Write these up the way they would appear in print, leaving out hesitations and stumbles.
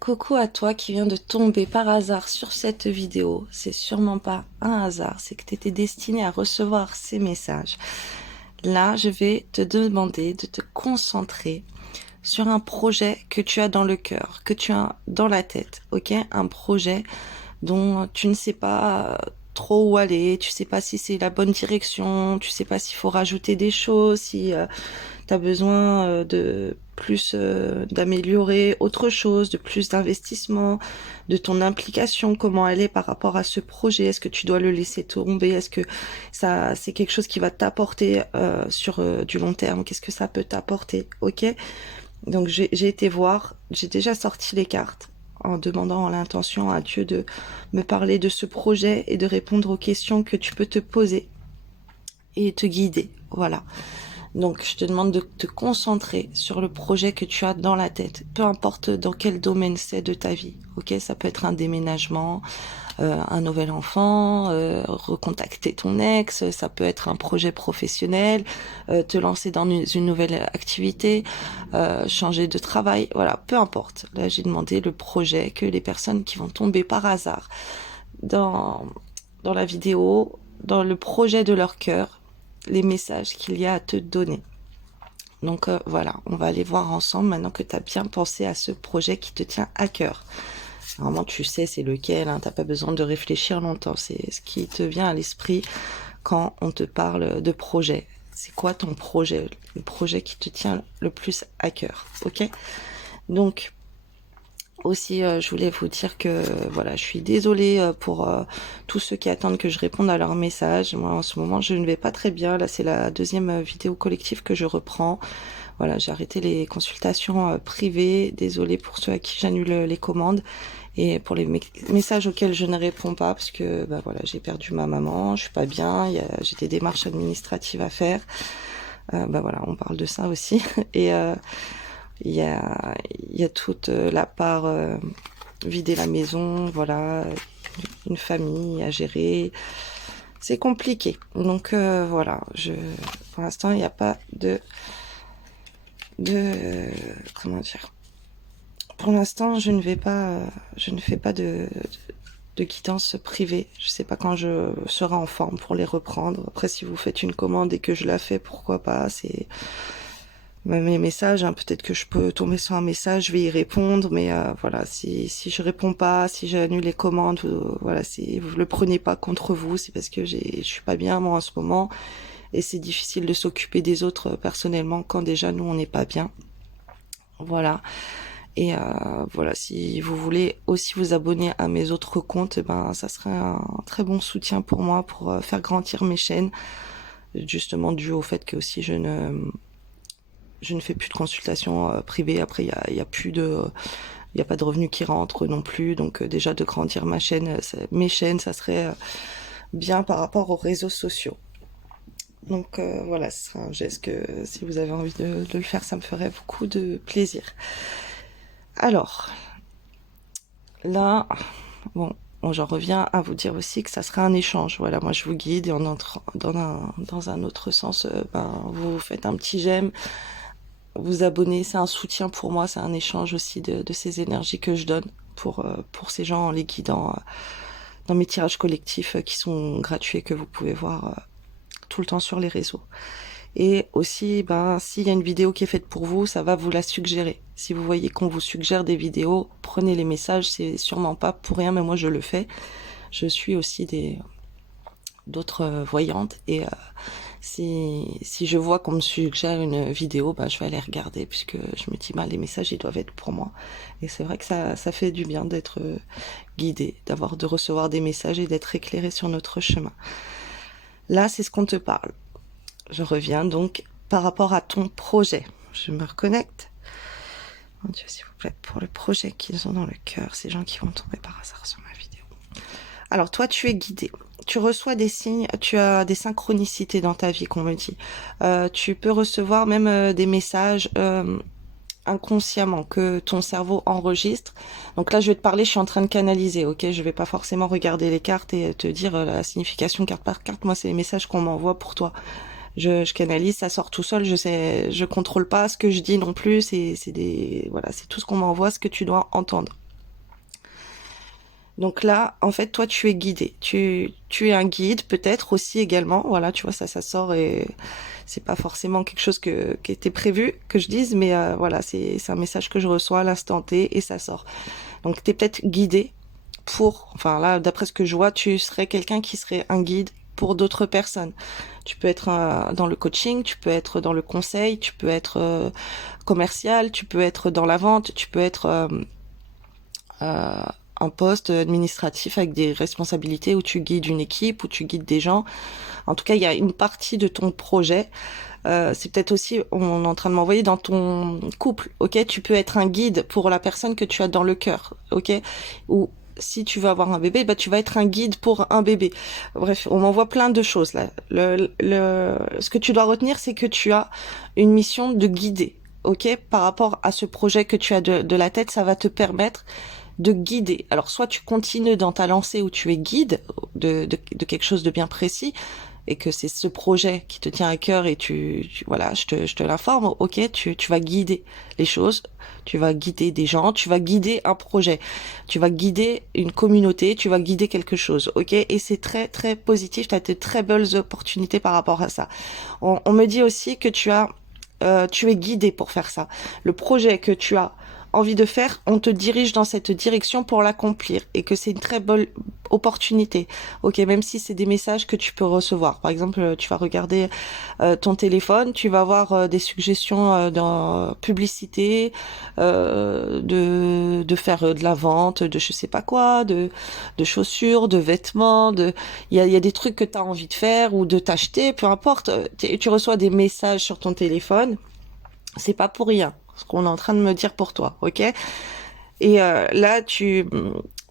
Coucou à toi qui viens de tomber par hasard sur cette vidéo. C'est sûrement pas un hasard, c'est que tu étais destiné à recevoir ces messages. Là, je vais te demander de te concentrer sur un projet que tu as dans le cœur, que tu as dans la tête, ok? Un projet dont tu ne sais pas trop où aller, tu sais pas si c'est la bonne direction, tu sais pas s'il faut rajouter des choses, si tu as besoin de plus d'améliorer autre chose, de plus d'investissement, de ton implication, comment elle est par rapport à ce projet, est-ce que tu dois le laisser tomber, est-ce que ça c'est quelque chose qui va t'apporter sur du long terme, qu'est-ce que ça peut t'apporter, ok? Donc j'ai été voir, j'ai déjà sorti les cartes en demandant l'intention à Dieu de me parler de ce projet et de répondre aux questions que tu peux te poser et te guider, voilà. Donc, je te demande de te concentrer sur le projet que tu as dans la tête, peu importe dans quel domaine c'est de ta vie. Ok, ça peut être un déménagement, un nouvel enfant, recontacter ton ex, ça peut être un projet professionnel, te lancer dans une nouvelle activité, changer de travail, voilà, peu importe. Là, j'ai demandé le projet que les personnes qui vont tomber par hasard dans, dans la vidéo, dans le projet de leur cœur, les messages qu'il y a à te donner. Donc voilà, on va aller voir ensemble maintenant que tu as bien pensé à ce projet qui te tient à cœur. Vraiment, tu sais c'est lequel, hein, t'as pas besoin de réfléchir longtemps, c'est ce qui te vient à l'esprit quand on te parle de projet. C'est quoi ton projet, le projet qui te tient le plus à cœur, ok? Donc, aussi, je voulais vous dire que voilà, je suis désolée pour tous ceux qui attendent que je réponde à leurs messages. Moi, en ce moment, je ne vais pas très bien. Là, c'est la deuxième vidéo collective que je reprends. Voilà, j'ai arrêté les consultations privées. Désolée pour ceux à qui j'annule les commandes et pour les messages auxquels je ne réponds pas parce que bah voilà, j'ai perdu ma maman, je suis pas bien. J'ai des démarches administratives à faire. Bah voilà, on parle de ça aussi et il y a, il y a toute la part vider la maison, voilà, une famille à gérer. C'est compliqué. Donc voilà, pour l'instant, il n'y a pas de comment dire. Pour l'instant, je ne fais pas de guidance privée. Je sais pas quand je serai en forme pour les reprendre. Après, si vous faites une commande et que je la fais, pourquoi pas. C'est même les messages, hein, peut-être que je peux tomber sur un message, je vais y répondre, mais voilà, si je réponds pas, si j'annule les commandes, voilà, vous le prenez pas contre vous, c'est parce que je suis pas bien moi en ce moment, et c'est difficile de s'occuper des autres personnellement quand déjà nous on n'est pas bien, voilà. Et voilà, si vous voulez aussi vous abonner à mes autres comptes, ben ça serait un très bon soutien pour moi pour faire grandir mes chaînes, justement dû au fait que aussi je ne fais plus de consultations privées. Après, il y a plus de, il y a pas de revenus qui rentrent non plus. Donc déjà de grandir ma chaîne, mes chaînes, ça serait bien par rapport aux réseaux sociaux. Donc voilà, ce sera un geste que si vous avez envie de le faire, ça me ferait beaucoup de plaisir. Alors là, bon, j'en reviens à vous dire aussi que ça sera un échange. Voilà, moi je vous guide et on entre dans un autre sens. Ben, vous faites un petit j'aime, vous abonner, c'est un soutien pour moi, c'est un échange aussi de ces énergies que je donne pour ces gens en les guidant dans mes tirages collectifs qui sont gratuits et que vous pouvez voir tout le temps sur les réseaux. Et aussi, ben, s'il y a une vidéo qui est faite pour vous, ça va vous la suggérer. Si vous voyez qu'on vous suggère des vidéos, prenez les messages, c'est sûrement pas pour rien, mais moi je le fais. Je suis aussi d'autres voyantes et si je vois qu'on me suggère une vidéo, bah, je vais aller regarder puisque je me dis, bah, les messages, ils doivent être pour moi. Et c'est vrai que ça fait du bien d'être guidé, de recevoir des messages et d'être éclairé sur notre chemin. Là, c'est ce qu'on te parle. Je reviens donc par rapport à ton projet. Je me reconnecte. Mon Dieu, s'il vous plaît, pour le projet qu'ils ont dans le cœur, ces gens qui vont tomber par hasard sur ma vidéo. Alors toi, tu es guidé. Tu reçois des signes, tu as des synchronicités dans ta vie, qu'on me dit. Tu peux recevoir même des messages inconsciemment que ton cerveau enregistre. Donc là, je vais te parler, je suis en train de canaliser, ok? Je vais pas forcément regarder les cartes et te dire la signification carte par carte. Moi, c'est les messages qu'on m'envoie pour toi. Je canalise, ça sort tout seul. Je contrôle pas ce que je dis non plus. Voilà, c'est tout ce qu'on m'envoie, ce que tu dois entendre. Donc là, en fait, toi, tu es guidé. Tu es un guide, peut-être aussi également. Voilà, tu vois, ça sort et c'est pas forcément quelque chose qui était prévu que je dise, mais voilà, c'est un message que je reçois à l'instant T et ça sort. Donc, t'es peut-être guidé enfin là, d'après ce que je vois, tu serais quelqu'un qui serait un guide pour d'autres personnes. Tu peux être dans le coaching, tu peux être dans le conseil, tu peux être commercial, tu peux être dans la vente, tu peux être un poste administratif avec des responsabilités où tu guides une équipe, où tu guides des gens. En tout cas, il y a une partie de ton projet. C'est peut-être aussi, on est en train de m'envoyer dans ton couple, ok? Tu peux être un guide pour la personne que tu as dans le cœur, ok? Ou si tu veux avoir un bébé, bah tu vas être un guide pour un bébé. Bref, on m'envoie plein de choses là. Ce que tu dois retenir, c'est que tu as une mission de guider, ok? Par rapport à ce projet que tu as de la tête, ça va te permettre de guider. Alors soit tu continues dans ta lancée où tu es guide de quelque chose de bien précis et que c'est ce projet qui te tient à cœur et voilà, je te l'informe, ok, tu vas guider les choses, tu vas guider des gens, tu vas guider un projet, tu vas guider une communauté, tu vas guider quelque chose, ok, et c'est très très positif, tu as de très belles opportunités par rapport à ça. On me dit aussi que tu es guidé pour faire ça. Le projet que tu as envie de faire, on te dirige dans cette direction pour l'accomplir et que c'est une très bonne opportunité. Ok, même si c'est des messages que tu peux recevoir. Par exemple, tu vas regarder ton téléphone, tu vas avoir des suggestions dans publicité, de faire de la vente, de je sais pas quoi, de chaussures, de vêtements, il y a des trucs que tu as envie de faire ou de t'acheter, peu importe. Tu reçois des messages sur ton téléphone, c'est pas pour rien ce qu'on est en train de me dire pour toi, ok? Et là,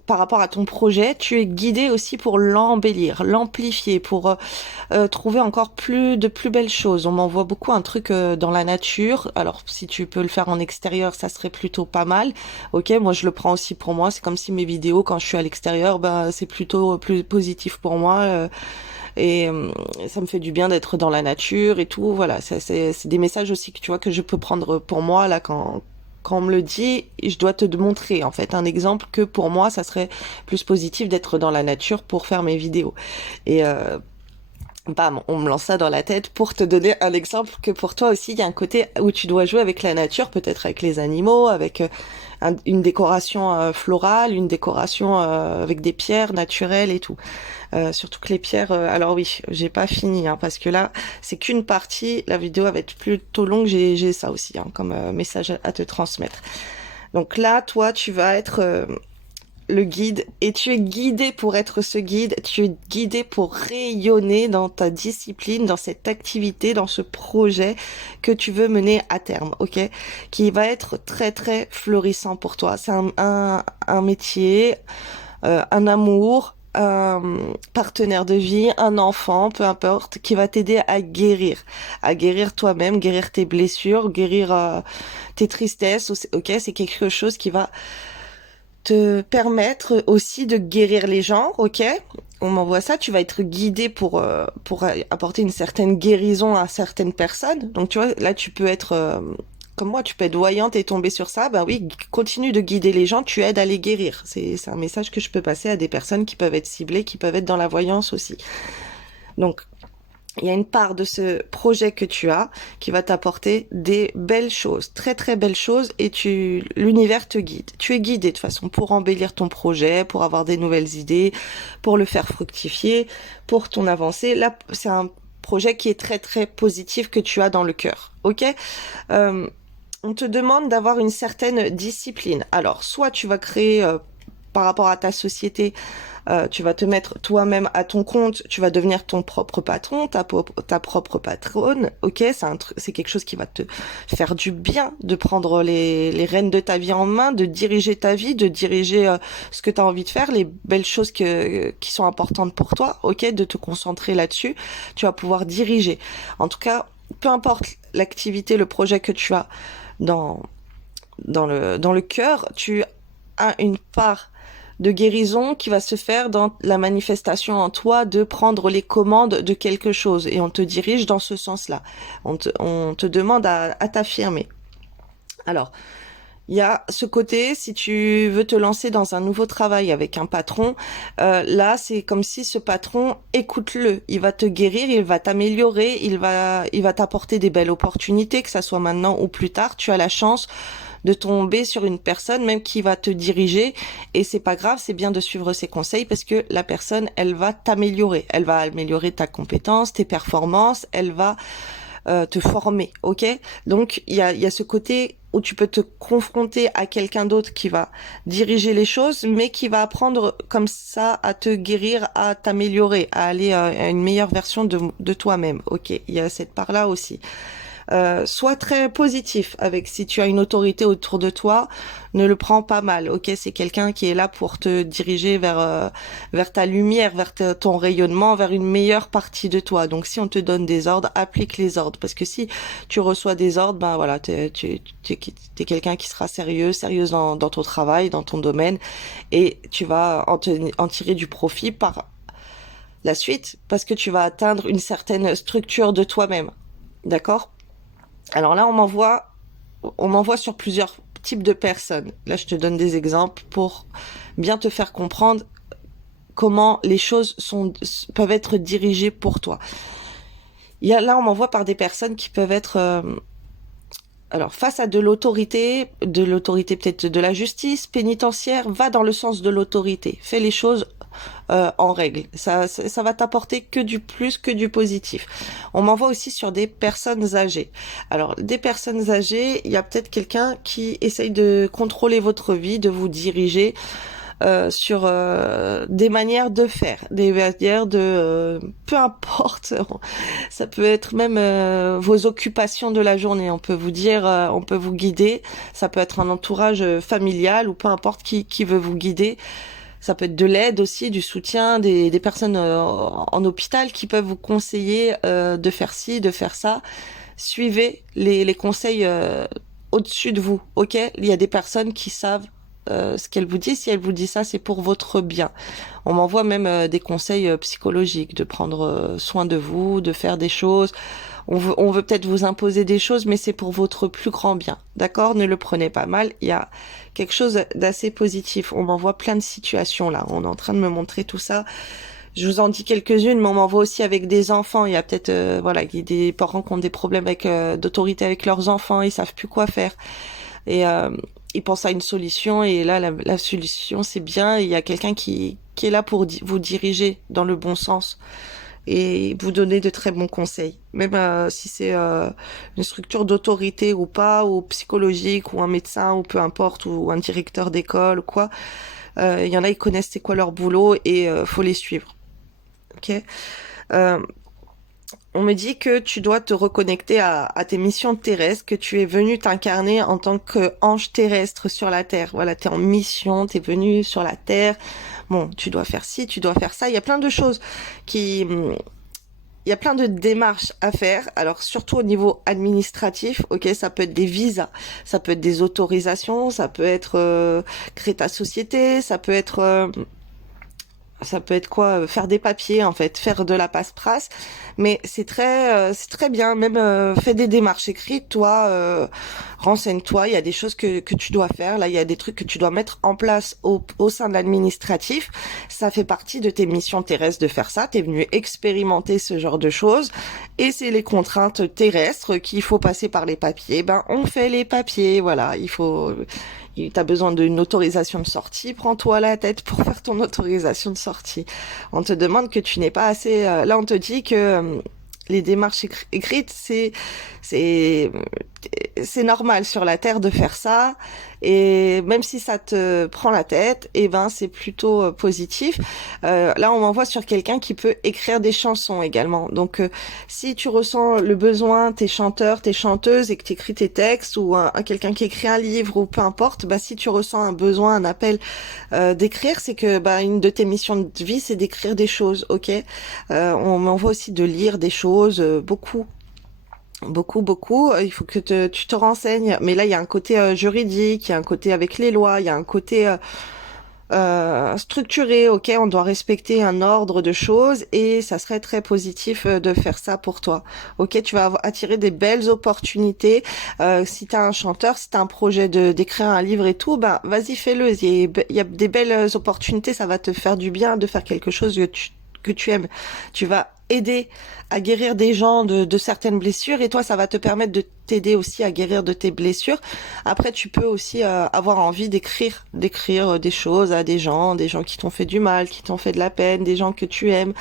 par rapport à ton projet, tu es guidé aussi pour l'embellir, l'amplifier, pour trouver encore de plus belles choses. On m'envoie beaucoup un truc dans la nature. Alors, si tu peux le faire en extérieur, ça serait plutôt pas mal. Ok, moi je le prends aussi pour moi. C'est comme si mes vidéos, quand je suis à l'extérieur, bah c'est plutôt plus positif pour moi. Et ça me fait du bien d'être dans la nature et tout. Voilà, c'est des messages aussi que tu vois que je peux prendre pour moi là quand on me le dit, je dois te montrer en fait un exemple que pour moi ça serait plus positif d'être dans la nature pour faire mes vidéos. Et bam, on me lance ça dans la tête pour te donner un exemple que pour toi aussi il y a un côté où tu dois jouer avec la nature, peut-être avec les animaux, avec une décoration florale, une décoration avec des pierres naturelles et tout. Surtout que les pierres, alors oui, j'ai pas fini hein, parce que là c'est qu'une partie, la vidéo va être plutôt longue, j'ai ça aussi hein, comme message à te transmettre. Donc là, toi, tu vas être le guide et tu es guidé pour être ce guide, tu es guidé pour rayonner dans ta discipline, dans cette activité, dans ce projet que tu veux mener à terme, ok? Qui va être très très florissant pour toi. C'est un métier, un amour, un partenaire de vie, un enfant, peu importe, qui va t'aider à guérir toi-même, guérir tes blessures, guérir tes tristesses, ok? C'est quelque chose qui va te permettre aussi de guérir les gens, ok? On m'envoie ça, tu vas être guidé pour apporter une certaine guérison à certaines personnes. Donc tu vois, là tu peux être comme moi, tu peux être voyante et tomber sur ça. Ben oui, continue de guider les gens, tu aides à les guérir. C'est un message que je peux passer à des personnes qui peuvent être ciblées, qui peuvent être dans la voyance aussi. Donc il y a une part de ce projet que tu as qui va t'apporter des belles choses, très très belles choses, et l'univers te guide. Tu es guidé de toute façon pour embellir ton projet, pour avoir des nouvelles idées, pour le faire fructifier, pour ton avancée. Là, c'est un projet qui est très très positif que tu as dans le cœur, ok? On te demande d'avoir une certaine discipline. Alors, soit tu vas créer par rapport à ta société, tu vas te mettre toi-même à ton compte, tu vas devenir ton propre patron, ta propre patronne, ok, c'est quelque chose qui va te faire du bien de prendre les rênes de ta vie en main, de diriger ta vie, de diriger ce que tu as envie de faire, les belles choses qui sont importantes pour toi, ok, de te concentrer là-dessus, tu vas pouvoir diriger. En tout cas, peu importe l'activité, le projet que tu as dans le cœur, tu as une part de guérison qui va se faire dans la manifestation en toi de prendre les commandes de quelque chose et on te dirige dans ce sens-là. On te demande à t'affirmer. Alors, Il y a ce côté, si tu veux te lancer dans un nouveau travail avec un patron, là, c'est comme si ce patron, écoute-le, il va te guérir, il va t'améliorer, il va t'apporter des belles opportunités, que ça soit maintenant ou plus tard. Tu as la chance de tomber sur une personne même qui va te diriger et c'est pas grave, c'est bien de suivre ses conseils parce que la personne, elle va t'améliorer, elle va améliorer ta compétence, tes performances, elle va te former, ok? Donc il y a ce côté où tu peux te confronter à quelqu'un d'autre qui va diriger les choses, mais qui va apprendre comme ça à te guérir, à t'améliorer, à aller à une meilleure version de toi-même, ok? Il y a cette part-là aussi. Sois très positif avec si tu as une autorité autour de toi, ne le prends pas mal, ok? C'est quelqu'un qui est là pour te diriger vers ta lumière, ton rayonnement, vers une meilleure partie de toi. Donc si on te donne des ordres, applique les ordres, parce que si tu reçois des ordres, ben voilà, t'es quelqu'un qui sera sérieuse dans ton travail, dans ton domaine, et tu vas en tirer du profit par la suite, parce que tu vas atteindre une certaine structure de toi-même, d'accord? Alors là, on m'envoie sur plusieurs types de personnes. Là, je te donne des exemples pour bien te faire comprendre comment les choses peuvent être dirigées pour toi. Là, on m'envoie par des personnes qui peuvent être, alors, face à de l'autorité peut-être de la justice pénitentiaire, va dans le sens de l'autorité. Fais les choses en règle. Ça va t'apporter que du plus, que du positif. On m'envoie aussi sur des personnes âgées. Alors, des personnes âgées, il y a peut-être quelqu'un qui essaye de contrôler votre vie, de vous diriger sur des manières de faire, des manières de peu importe, ça peut être même vos occupations de la journée. On peut vous dire, on peut vous guider. Ça peut être un entourage familial ou peu importe qui veut vous guider. Ça peut être de l'aide aussi, du soutien, des personnes en hôpital qui peuvent vous conseiller de faire ci, de faire ça. Suivez les conseils au-dessus de vous, ok? Il y a des personnes qui savent ce qu'elle vous dit. Si elle vous dit ça, c'est pour votre bien. On m'envoie même des conseils psychologiques, de prendre soin de vous, de faire des choses. On veut peut-être vous imposer des choses, mais c'est pour votre plus grand bien. D'accord? Ne le prenez pas mal. Il y a quelque chose d'assez positif. On m'envoie plein de situations là. On est en train de me montrer tout ça. Je vous en dis quelques-unes, mais on m'envoie aussi avec des enfants. Il y a peut-être voilà, il y a des parents qui ont des problèmes avec d'autorité avec leurs enfants. Ils savent plus quoi faire. Et ils pensent à une solution et là la solution c'est bien, il y a quelqu'un qui est là pour vous diriger dans le bon sens et vous donner de très bons conseils, même si c'est une structure d'autorité ou pas, ou psychologique, ou un médecin, ou peu importe, ou un directeur d'école ou quoi. Il y en a, ils connaissent c'est quoi leur boulot et faut les suivre. Ok. Euh, On me dit que tu dois te reconnecter à tes missions terrestres, que tu es venu t'incarner en tant qu'ange terrestre sur la Terre. Voilà, t'es en mission, t'es venu sur la Terre. Bon, tu dois faire ci, tu dois faire ça. Il y a plein de choses il y a plein de démarches à faire. Alors, surtout au niveau administratif, ok, ça peut être des visas, ça peut être des autorisations, ça peut être créer ta société, ça peut être quoi, faire des papiers en fait, faire de la paperasse, mais c'est très bien, même fais des démarches écrites, toi, renseigne-toi, il y a des choses que tu dois faire, là il y a des trucs que tu dois mettre en place au sein de l'administratif, ça fait partie de tes missions terrestres de faire ça, t'es venu expérimenter ce genre de choses, et c'est les contraintes terrestres qu'il faut passer par les papiers, ben on fait les papiers, voilà, t'as besoin d'une autorisation de sortie, prends-toi la tête pour faire ton autorisation de sortie. On te demande que tu n'es pas assez... là, on te dit que les démarches écrites, c'est c'est normal sur la Terre de faire ça. Et même si ça te prend la tête, eh ben c'est plutôt positif. Là, on m'envoie sur quelqu'un qui peut écrire des chansons également. Donc, si tu ressens le besoin, t'es chanteur, t'es chanteuse et que t'écris tes textes ou quelqu'un qui écrit un livre ou peu importe, bah si tu ressens un besoin, un appel d'écrire, c'est que bah une de tes missions de vie, c'est d'écrire des choses, ok. On m'envoie aussi de lire des choses, beaucoup. Beaucoup, beaucoup. Il faut que tu te renseignes. Mais là, il y a un côté juridique, il y a un côté avec les lois, il y a un côté structuré, ok, on doit respecter un ordre de choses et ça serait très positif de faire ça pour toi. Ok, tu vas attirer des belles opportunités. Si t'as un chanteur, si t'as un projet de d'écrire un livre et tout, ben vas-y fais-le. Il y a des belles opportunités, ça va te faire du bien de faire quelque chose que tu aimes. Tu vas aider à guérir des gens de certaines blessures et toi ça va te permettre de t'aider aussi à guérir de tes blessures. Après tu peux aussi avoir envie d'écrire des choses à des gens qui t'ont fait du mal, qui t'ont fait de la peine, des gens que tu aimes.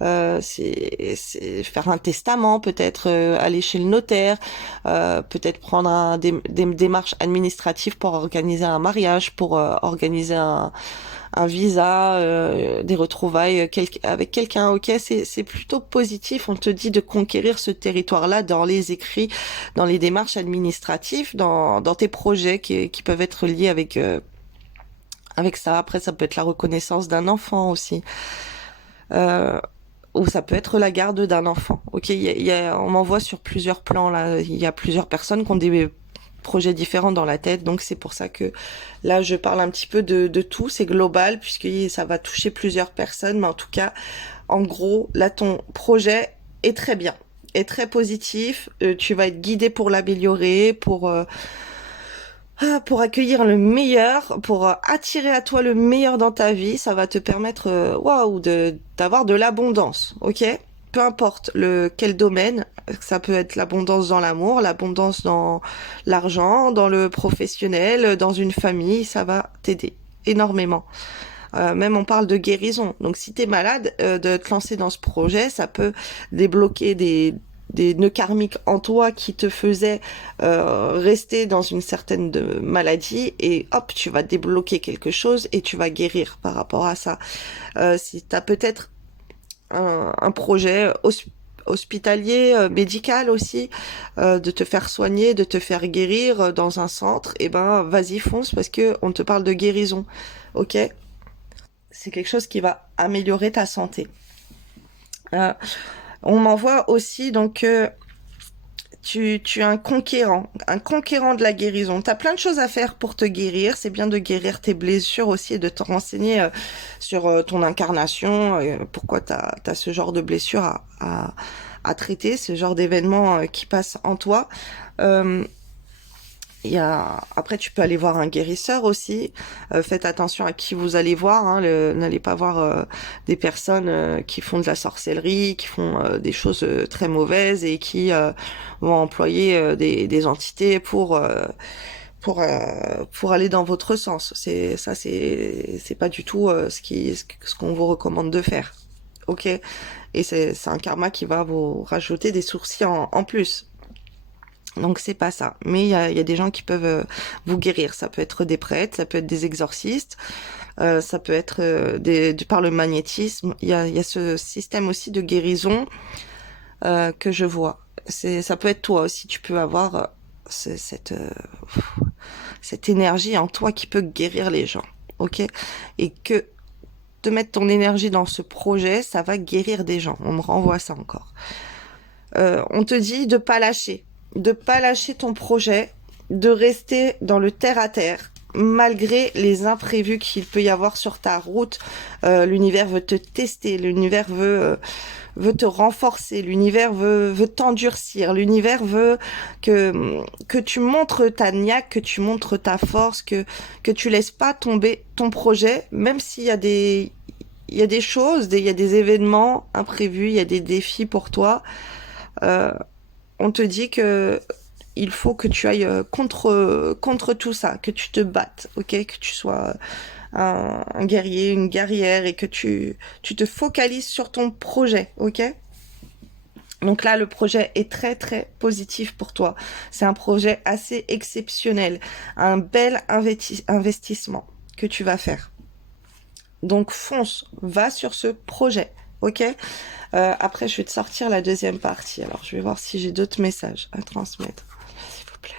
C'est faire un testament, peut-être aller chez le notaire, peut-être prendre des démarches administratives pour organiser un mariage, pour organiser un visa, des retrouvailles avec quelqu'un. Ok, c'est plutôt positif. On te dit de conquérir ce territoire-là dans les écrits, dans les démarches administratives, dans tes projets qui peuvent être liés avec ça. Après, ça peut être la reconnaissance d'un enfant aussi. Euh, ou ça peut être la garde d'un enfant. Ok, on m'envoie sur plusieurs plans là. Il y a plusieurs personnes qui ont des projets différents dans la tête, donc c'est pour ça que là je parle un petit peu de tout. C'est global puisque ça va toucher plusieurs personnes, mais en tout cas, en gros, là ton projet est très bien, est très positif. Tu vas être guidé pour l'améliorer, pour accueillir le meilleur, pour attirer à toi le meilleur dans ta vie. Ça va te permettre, waouh, d'avoir de l'abondance, ok? Peu importe quel domaine, ça peut être l'abondance dans l'amour, l'abondance dans l'argent, dans le professionnel, dans une famille, ça va t'aider énormément. Même on parle de guérison. Donc si t'es malade, de te lancer dans ce projet, ça peut débloquer des nœuds karmiques en toi qui te faisaient rester dans une certaine maladie et hop, tu vas débloquer quelque chose et tu vas guérir par rapport à ça. Si tu as peut-être un projet hospitalier, médical aussi, de te faire soigner, de te faire guérir dans un centre, et ben vas-y fonce parce que on te parle de guérison, ok? C'est quelque chose qui va améliorer ta santé. On m'envoie aussi donc tu es un conquérant de la guérison. Tu as plein de choses à faire pour te guérir. C'est bien de guérir tes blessures aussi et de te renseigner sur ton incarnation, pourquoi tu as ce genre de blessure à traiter, ce genre d'événements qui passent en toi. Euh, Après, tu peux aller voir un guérisseur aussi. Faites attention à qui vous allez voir. Hein. N'allez pas voir des personnes qui font de la sorcellerie, qui font des choses très mauvaises et qui vont employer des entités pour aller dans votre sens. C'est pas du tout ce qu'on vous recommande de faire. Ok? Et c'est un karma qui va vous rajouter des sourcils en plus. Donc c'est pas ça. Mais il y a des gens qui peuvent vous guérir. Ça peut être des prêtres, ça peut être des exorcistes, ça peut être par le magnétisme. Il y a ce système aussi de guérison que je vois. Ça peut être toi aussi. Tu peux avoir cette énergie en toi qui peut guérir les gens. Ok? Et que de mettre ton énergie dans ce projet, ça va guérir des gens. On me renvoie ça encore. On te dit de pas lâcher ton projet, de rester dans le terre à terre, malgré les imprévus qu'il peut y avoir sur ta route. L'univers veut te tester, l'univers veut te renforcer, l'univers veut t'endurcir, l'univers veut que tu montres ta niaque, que tu montres ta force, que tu laisses pas tomber ton projet, même s'il y a il y a des choses, il y a des événements imprévus, il y a des défis pour toi. Euh, on te dit que il faut que tu ailles contre tout ça, que tu te battes, ok, que tu sois un guerrier, une guerrière et que tu te focalises sur ton projet, ok. Donc là, le projet est très très positif pour toi. C'est un projet assez exceptionnel, un bel investissement que tu vas faire. Donc fonce, va sur ce projet, ok. Après, je vais te sortir la deuxième partie. Alors, je vais voir si j'ai d'autres messages à transmettre. S'il vous plaît.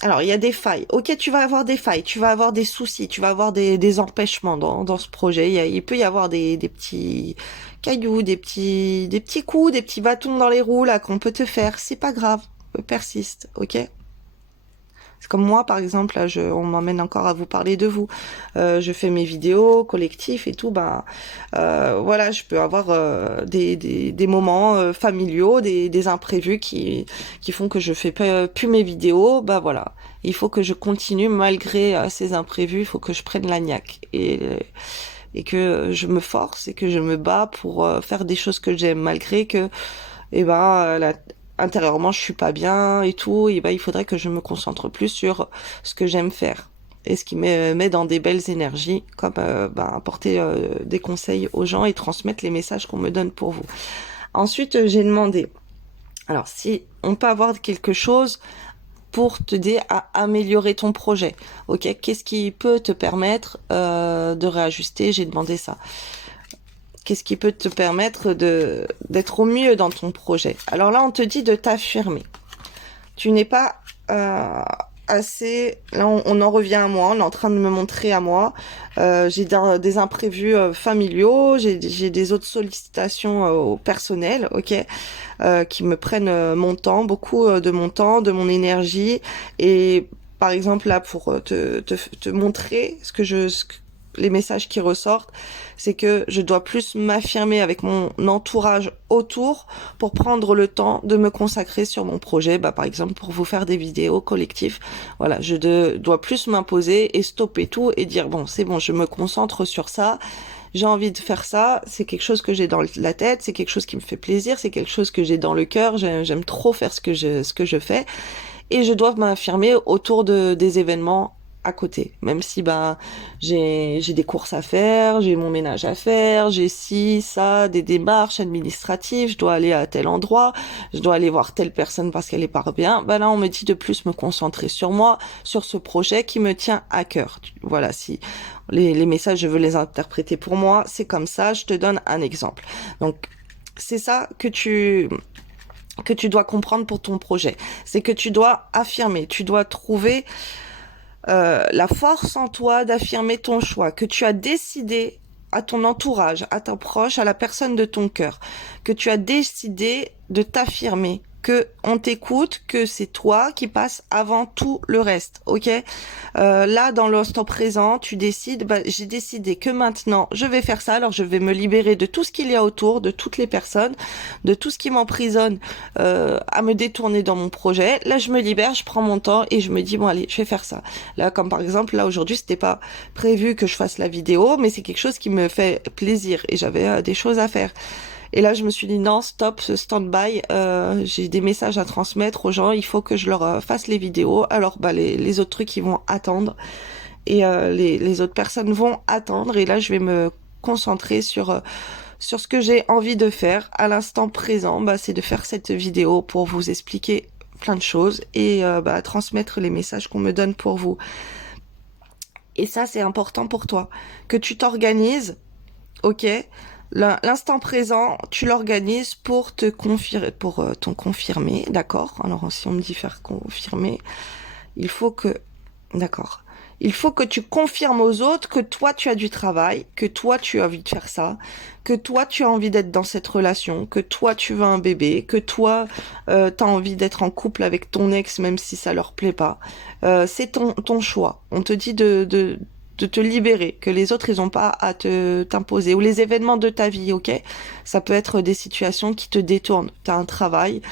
Alors, il y a des failles. Ok, tu vas avoir des failles, tu vas avoir des soucis, tu vas avoir des empêchements dans ce projet. Il peut y avoir des petits cailloux, des petits coups, des petits bâtons dans les roues là qu'on peut te faire. C'est pas grave, persiste, ok. C'est comme moi, par exemple, là, on m'emmène encore à vous parler de vous. Je fais mes vidéos collectifs et tout. Voilà, je peux avoir des moments familiaux, des imprévus qui font que je fais plus mes vidéos. Bah voilà, il faut que je continue malgré ces imprévus. Il faut que je prenne la niaque et que je me force et que je me bats pour faire des choses que j'aime malgré que intérieurement je suis pas bien et tout, et ben il faudrait que je me concentre plus sur ce que j'aime faire et ce qui me met dans des belles énergies, comme apporter des conseils aux gens et transmettre les messages qu'on me donne pour vous. Ensuite, j'ai demandé, alors si on peut avoir quelque chose pour t'aider à améliorer ton projet, ok, qu'est-ce qui peut te permettre de réajuster, j'ai demandé ça. Qu'est-ce qui peut te permettre d'être au mieux dans ton projet? Alors là, on te dit de t'affirmer. Tu n'es pas assez... Là, on en revient à moi. On est en train de me montrer à moi. J'ai des imprévus familiaux. J'ai des autres sollicitations au personnel, ok, qui me prennent mon temps, beaucoup de mon temps, de mon énergie. Et par exemple, là, pour te montrer les messages qui ressortent, c'est que je dois plus m'affirmer avec mon entourage autour pour prendre le temps de me consacrer sur mon projet, par exemple pour vous faire des vidéos collectives. Voilà, je dois plus m'imposer et stopper tout et dire bon, c'est bon, je me concentre sur ça. J'ai envie de faire ça, c'est quelque chose que j'ai dans la tête, c'est quelque chose qui me fait plaisir, c'est quelque chose que j'ai dans le cœur, j'aime trop faire ce que je fais et je dois m'affirmer autour des événements à côté, même si j'ai des courses à faire, j'ai mon ménage à faire, j'ai ça, des démarches administratives, je dois aller à tel endroit, je dois aller voir telle personne parce qu'elle est pas bien. Là, on me dit de plus me concentrer sur moi, sur ce projet qui me tient à cœur. Voilà, si les messages, je veux les interpréter pour moi, c'est comme ça. Je te donne un exemple. Donc, c'est ça que tu dois comprendre pour ton projet. C'est que tu dois affirmer, tu dois trouver la force en toi d'affirmer ton choix, que tu as décidé à ton entourage, à ta proche, à la personne de ton cœur, que tu as décidé de t'affirmer, que on t'écoute, que c'est toi qui passe avant tout le reste, ok? Là, dans l'instant présent, tu décides, j'ai décidé que maintenant, je vais faire ça, alors je vais me libérer de tout ce qu'il y a autour, de toutes les personnes, de tout ce qui m'emprisonne à me détourner dans mon projet. Là, je me libère, je prends mon temps et je me dis, bon allez, je vais faire ça. Là, comme par exemple, là aujourd'hui, c'était pas prévu que je fasse la vidéo, mais c'est quelque chose qui me fait plaisir et j'avais des choses à faire. Et là, je me suis dit non, stop, stand-by. J'ai des messages à transmettre aux gens. Il faut que je leur fasse les vidéos. Alors, les autres trucs, ils vont attendre. Et les autres personnes vont attendre. Et là, je vais me concentrer sur ce que j'ai envie de faire à l'instant présent. C'est de faire cette vidéo pour vous expliquer plein de choses et transmettre les messages qu'on me donne pour vous. Et ça, c'est important pour toi. Que tu t'organises, ok ? L'instant présent, tu l'organises pour ton confirmer, d'accord? Alors, si on me dit faire confirmer, il faut que tu confirmes aux autres que toi, tu as du travail, que toi, tu as envie de faire ça, que toi, tu as envie d'être dans cette relation, que toi, tu veux un bébé, que toi, t'as envie d'être en couple avec ton ex, même si ça leur plaît pas. C'est ton choix. On te dit de te libérer, que les autres, ils ont pas à t'imposer, ou les événements de ta vie, ok? Ça peut être des situations qui te détournent. T'as un travail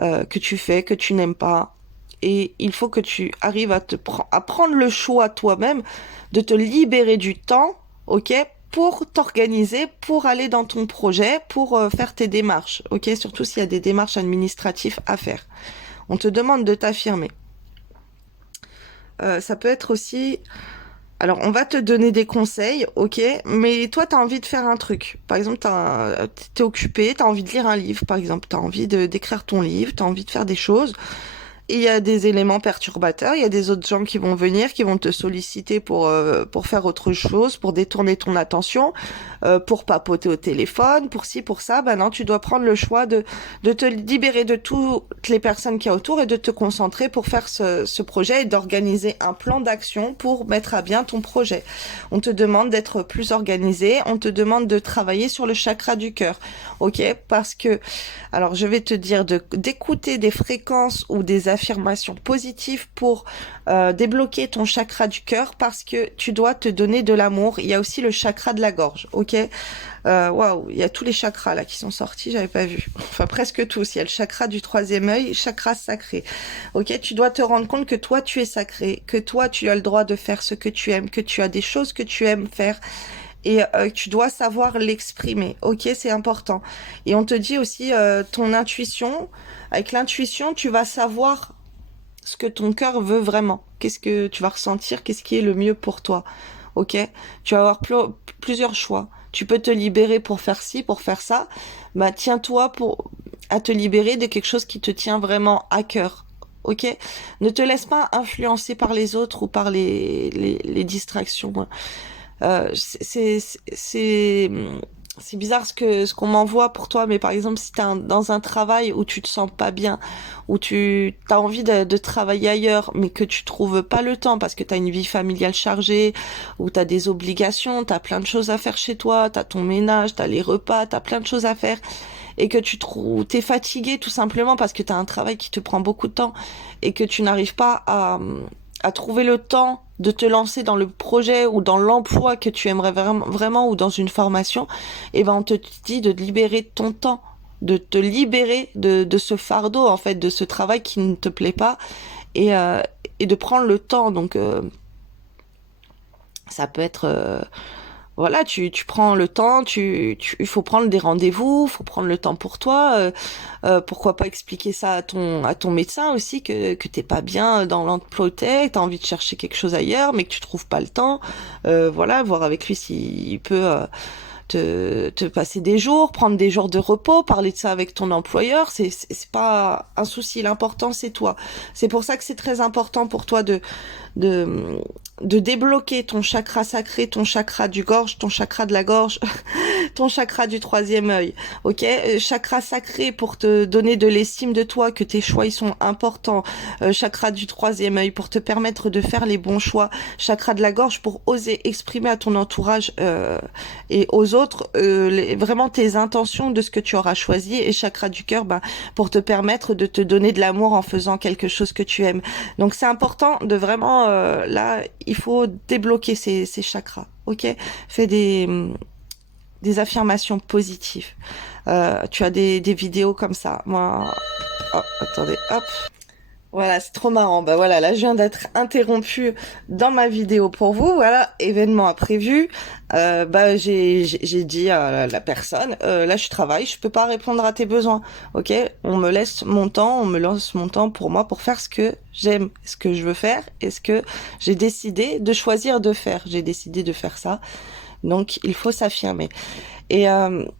que tu fais, que tu n'aimes pas, et il faut que tu arrives à prendre le choix toi-même de te libérer du temps, ok? Pour t'organiser, pour aller dans ton projet, pour faire tes démarches, ok? Surtout s'il y a des démarches administratives à faire. On te demande de t'affirmer. Ça peut être aussi... Alors, on va te donner des conseils, ok, mais toi, t'as envie de faire un truc. Par exemple, t'es occupé, t'as envie de lire un livre, par exemple, t'as envie d'écrire ton livre, t'as envie de faire des choses. Et il y a des éléments perturbateurs, il y a des autres gens qui vont venir, qui vont te solliciter pour faire autre chose, pour détourner ton attention, pour papoter au téléphone, pour ci, pour ça. Non, tu dois prendre le choix de te libérer de toutes les personnes qu'il y a autour et de te concentrer pour faire ce projet et d'organiser un plan d'action pour mettre à bien ton projet. On te demande d'être plus organisé, on te demande de travailler sur le chakra du cœur, ok? Parce que, alors je vais te dire d'écouter des fréquences ou des affirmations positives pour débloquer ton chakra du cœur, parce que tu dois te donner de l'amour. Il y a aussi le chakra de la gorge, ok? Waouh, il y a tous les chakras là qui sont sortis, j'avais pas vu. Enfin presque tous. Il y a le chakra du troisième œil, chakra sacré. Ok, tu dois te rendre compte que toi tu es sacré, que toi tu as le droit de faire ce que tu aimes, que tu as des choses que tu aimes faire. Et tu dois savoir l'exprimer, ok, c'est important. Et on te dit aussi ton intuition. Avec l'intuition, tu vas savoir ce que ton cœur veut vraiment. Qu'est-ce que tu vas ressentir, qu'est-ce qui est le mieux pour toi, ok? Tu vas avoir plusieurs choix. Tu peux te libérer pour faire ci, pour faire ça. Bah tiens-toi à te libérer de quelque chose qui te tient vraiment à cœur. Ok, ne te laisse pas influencer par les autres ou par les distractions. C'est bizarre ce qu'on m'envoie pour toi, mais par exemple, si t'es dans un travail où tu te sens pas bien, où tu as envie de travailler ailleurs, mais que tu trouves pas le temps parce que t'as une vie familiale chargée, ou t'as des obligations, t'as plein de choses à faire chez toi, t'as ton ménage, t'as les repas, t'as plein de choses à faire, et que t'es fatigué tout simplement parce que t'as un travail qui te prend beaucoup de temps et que tu n'arrives pas à trouver le temps de te lancer dans le projet ou dans l'emploi que tu aimerais vraiment, ou dans une formation, et ben on te dit de libérer ton temps, de te libérer de ce fardeau, en fait, de ce travail qui ne te plaît pas, et de prendre le temps. Donc ça peut être voilà, tu prends le temps, il faut prendre des rendez-vous, faut prendre le temps pour toi. Pourquoi pas expliquer ça à ton médecin aussi, que t'es pas bien dans l'emploi où t'es, que t'as envie de chercher quelque chose ailleurs, mais que tu trouves pas le temps. Voilà, voir avec lui s'il peut te passer des jours, prendre des jours de repos, parler de ça avec ton employeur. C'est pas un souci. L'important c'est toi. C'est pour ça que c'est très important pour toi de débloquer ton chakra sacré, ton chakra du gorge, ton chakra de la gorge, ton chakra du troisième œil, ok? Chakra sacré pour te donner de l'estime de toi, que tes choix ils sont importants. Chakra du troisième œil pour te permettre de faire les bons choix. Chakra de la gorge pour oser exprimer à ton entourage et aux autres vraiment tes intentions de ce que tu auras choisi. Et chakra du cœur, pour te permettre de te donner de l'amour en faisant quelque chose que tu aimes. Donc c'est important de vraiment là, il faut débloquer ces chakras, ok? Fais des affirmations positives. Tu as des vidéos comme ça. Moi, oh, attendez, hop. Voilà, c'est trop marrant. Bah voilà, là je viens d'être interrompue dans ma vidéo pour vous. Voilà, événement imprévu. J'ai dit à la personne, là je travaille, je peux pas répondre à tes besoins. Ok, on me laisse mon temps, on me lance mon temps pour moi, pour faire ce que j'aime, ce que je veux faire, et ce que j'ai décidé de choisir de faire. J'ai décidé de faire ça. Donc il faut s'affirmer. Et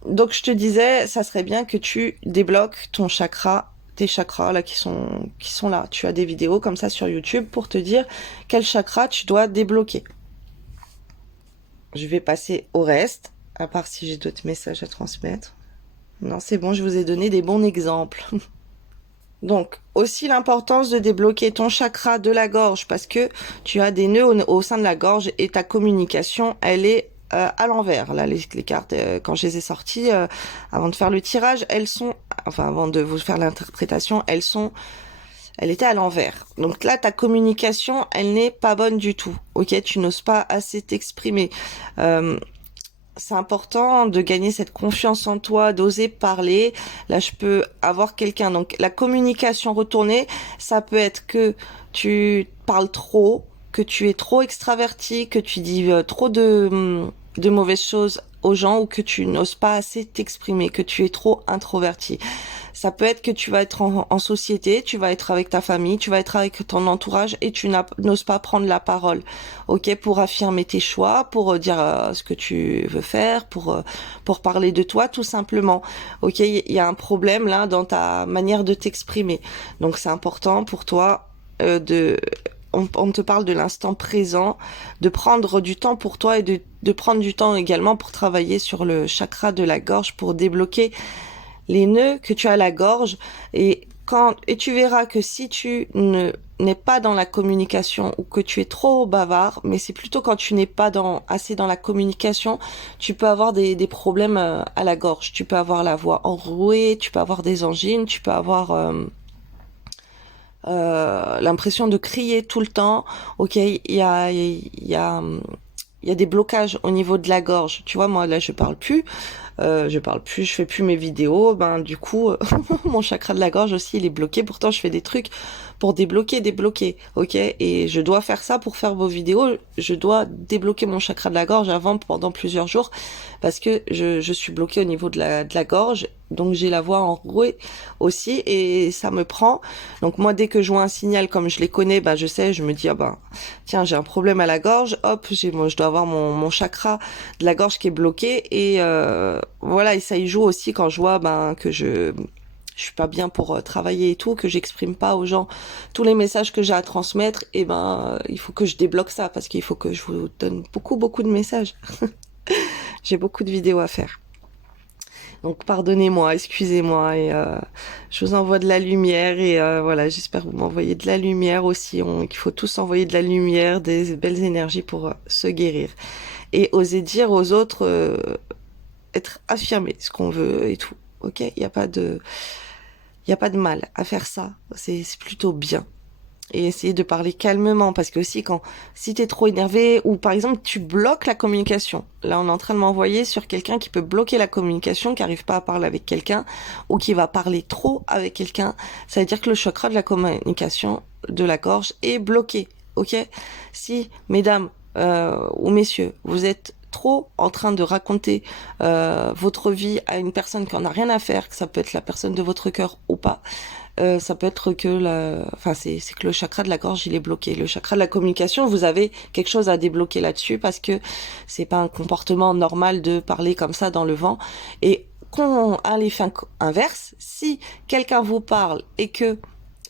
donc je te disais, ça serait bien que tu débloques ton chakra, tes chakras là qui sont là. Tu as des vidéos comme ça sur YouTube pour te dire quel chakra tu dois débloquer. Je vais passer au reste, à part si j'ai d'autres messages à transmettre. Non, c'est bon, je vous ai donné des bons exemples. Donc, aussi l'importance de débloquer ton chakra de la gorge, parce que tu as des nœuds au sein de la gorge et ta communication, elle est à l'envers. Là, les cartes, quand je les ai sorties, avant de faire le tirage, avant de vous faire l'interprétation, elle était à l'envers. Donc là, ta communication, elle n'est pas bonne du tout. Ok, tu n'oses pas assez t'exprimer. C'est important de gagner cette confiance en toi, d'oser parler. Là, je peux avoir quelqu'un. Donc, la communication retournée, ça peut être que tu parles trop, que tu es trop extraverti, que tu dis trop de mauvaises choses aux gens, ou que tu n'oses pas assez t'exprimer, que tu es trop introverti. Ça peut être que tu vas être en société, tu vas être avec ta famille, tu vas être avec ton entourage et tu n'oses pas prendre la parole, ok, pour affirmer tes choix, pour dire ce que tu veux faire, pour parler de toi tout simplement. Ok, il y a un problème là dans ta manière de t'exprimer. Donc c'est important pour toi on te parle de l'instant présent, de prendre du temps pour toi et de prendre du temps également pour travailler sur le chakra de la gorge, pour débloquer les nœuds que tu as à la gorge. Et tu verras que si tu n'es pas dans la communication, ou que tu es trop bavard, mais c'est plutôt quand tu n'es pas assez dans la communication, tu peux avoir des problèmes à la gorge. Tu peux avoir la voix enrouée, tu peux avoir des angines, tu peux avoir l'impression de crier tout le temps. Ok, il y a des blocages au niveau de la gorge. Tu vois, moi là, je parle plus, je fais plus mes vidéos. Ben du coup, mon chakra de la gorge aussi, il est bloqué. Pourtant, je fais des trucs pour débloquer. Ok, et je dois faire ça pour faire vos vidéos. Je dois débloquer mon chakra de la gorge avant pendant plusieurs jours parce que je suis bloquée au niveau de la gorge. Donc j'ai la voix enrouée aussi et ça me prend. Donc moi, dès que je vois un signal comme je les connais, bah je sais, je me dis ah ben tiens, j'ai un problème à la gorge. Hop, moi je dois avoir mon chakra de la gorge qui est bloqué et voilà, et ça y joue aussi quand je vois ben que je suis pas bien pour travailler et tout, que j'exprime pas aux gens tous les messages que j'ai à transmettre, et ben il faut que je débloque ça parce qu'il faut que je vous donne beaucoup de messages. J'ai beaucoup de vidéos à faire. Donc pardonnez-moi, excusez-moi et je vous envoie de la lumière et voilà, j'espère que vous m'envoyez de la lumière aussi. Qu'il faut tous envoyer de la lumière, des belles énergies pour se guérir et oser dire aux autres, être affirmé ce qu'on veut et tout. Ok, il y a pas de mal à faire ça. C'est plutôt bien. Et essayer de parler calmement parce que aussi si t'es trop énervé ou par exemple tu bloques la communication, là on est en train de m'envoyer sur quelqu'un qui peut bloquer la communication, qui arrive pas à parler avec quelqu'un ou qui va parler trop avec quelqu'un, ça veut dire que le chakra de la communication de la gorge est bloqué. Ok, si mesdames ou messieurs, vous êtes trop en train de raconter votre vie à une personne qui en a rien à faire, que ça peut être la personne de votre cœur ou pas, ça peut être que c'est que le chakra de la gorge il est bloqué. Le chakra de la communication, vous avez quelque chose à débloquer là-dessus parce que c'est pas un comportement normal de parler comme ça dans le vent. Et quand à l'effet inverse, si quelqu'un vous parle et que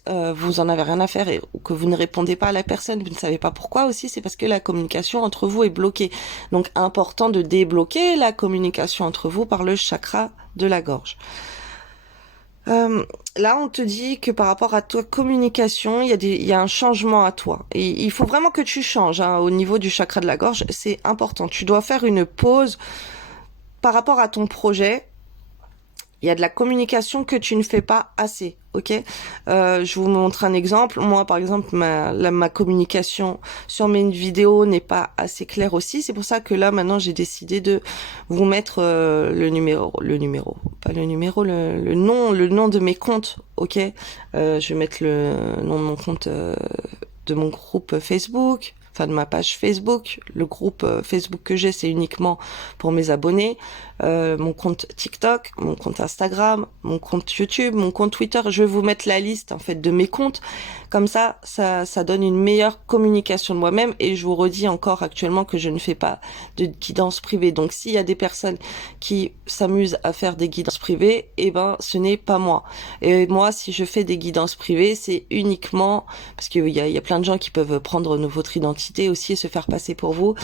vous en avez rien à faire ou que vous ne répondez pas à la personne, vous ne savez pas pourquoi aussi, c'est parce que la communication entre vous est bloquée. Donc important de débloquer la communication entre vous par le chakra de la gorge. Là, on te dit que par rapport à ta communication, il y a un changement à toi. Et il faut vraiment que tu changes hein, au niveau du chakra de la gorge. C'est important. Tu dois faire une pause par rapport à ton projet. Il y a de la communication que tu ne fais pas assez, ok. Je vous montre un exemple. Moi, par exemple, ma communication sur mes vidéos n'est pas assez claire aussi. C'est pour ça que là, maintenant, j'ai décidé de vous mettre le nom de mes comptes, ok. Je vais mettre le nom de mon compte de mon groupe Facebook. Enfin, de ma page Facebook. Le groupe Facebook que j'ai, c'est uniquement pour mes abonnés. Mon compte TikTok, mon compte Instagram, mon compte YouTube, mon compte Twitter. Je vais vous mettre la liste en fait de mes comptes. Comme ça donne une meilleure communication de moi-même. Et je vous redis encore actuellement que je ne fais pas de guidance privée. Donc s'il y a des personnes qui s'amusent à faire des guidances privées, eh ben ce n'est pas moi. Et moi, si je fais des guidances privées, c'est uniquement parce qu'il y a plein de gens qui peuvent prendre votre identité aussi et se faire passer pour vous.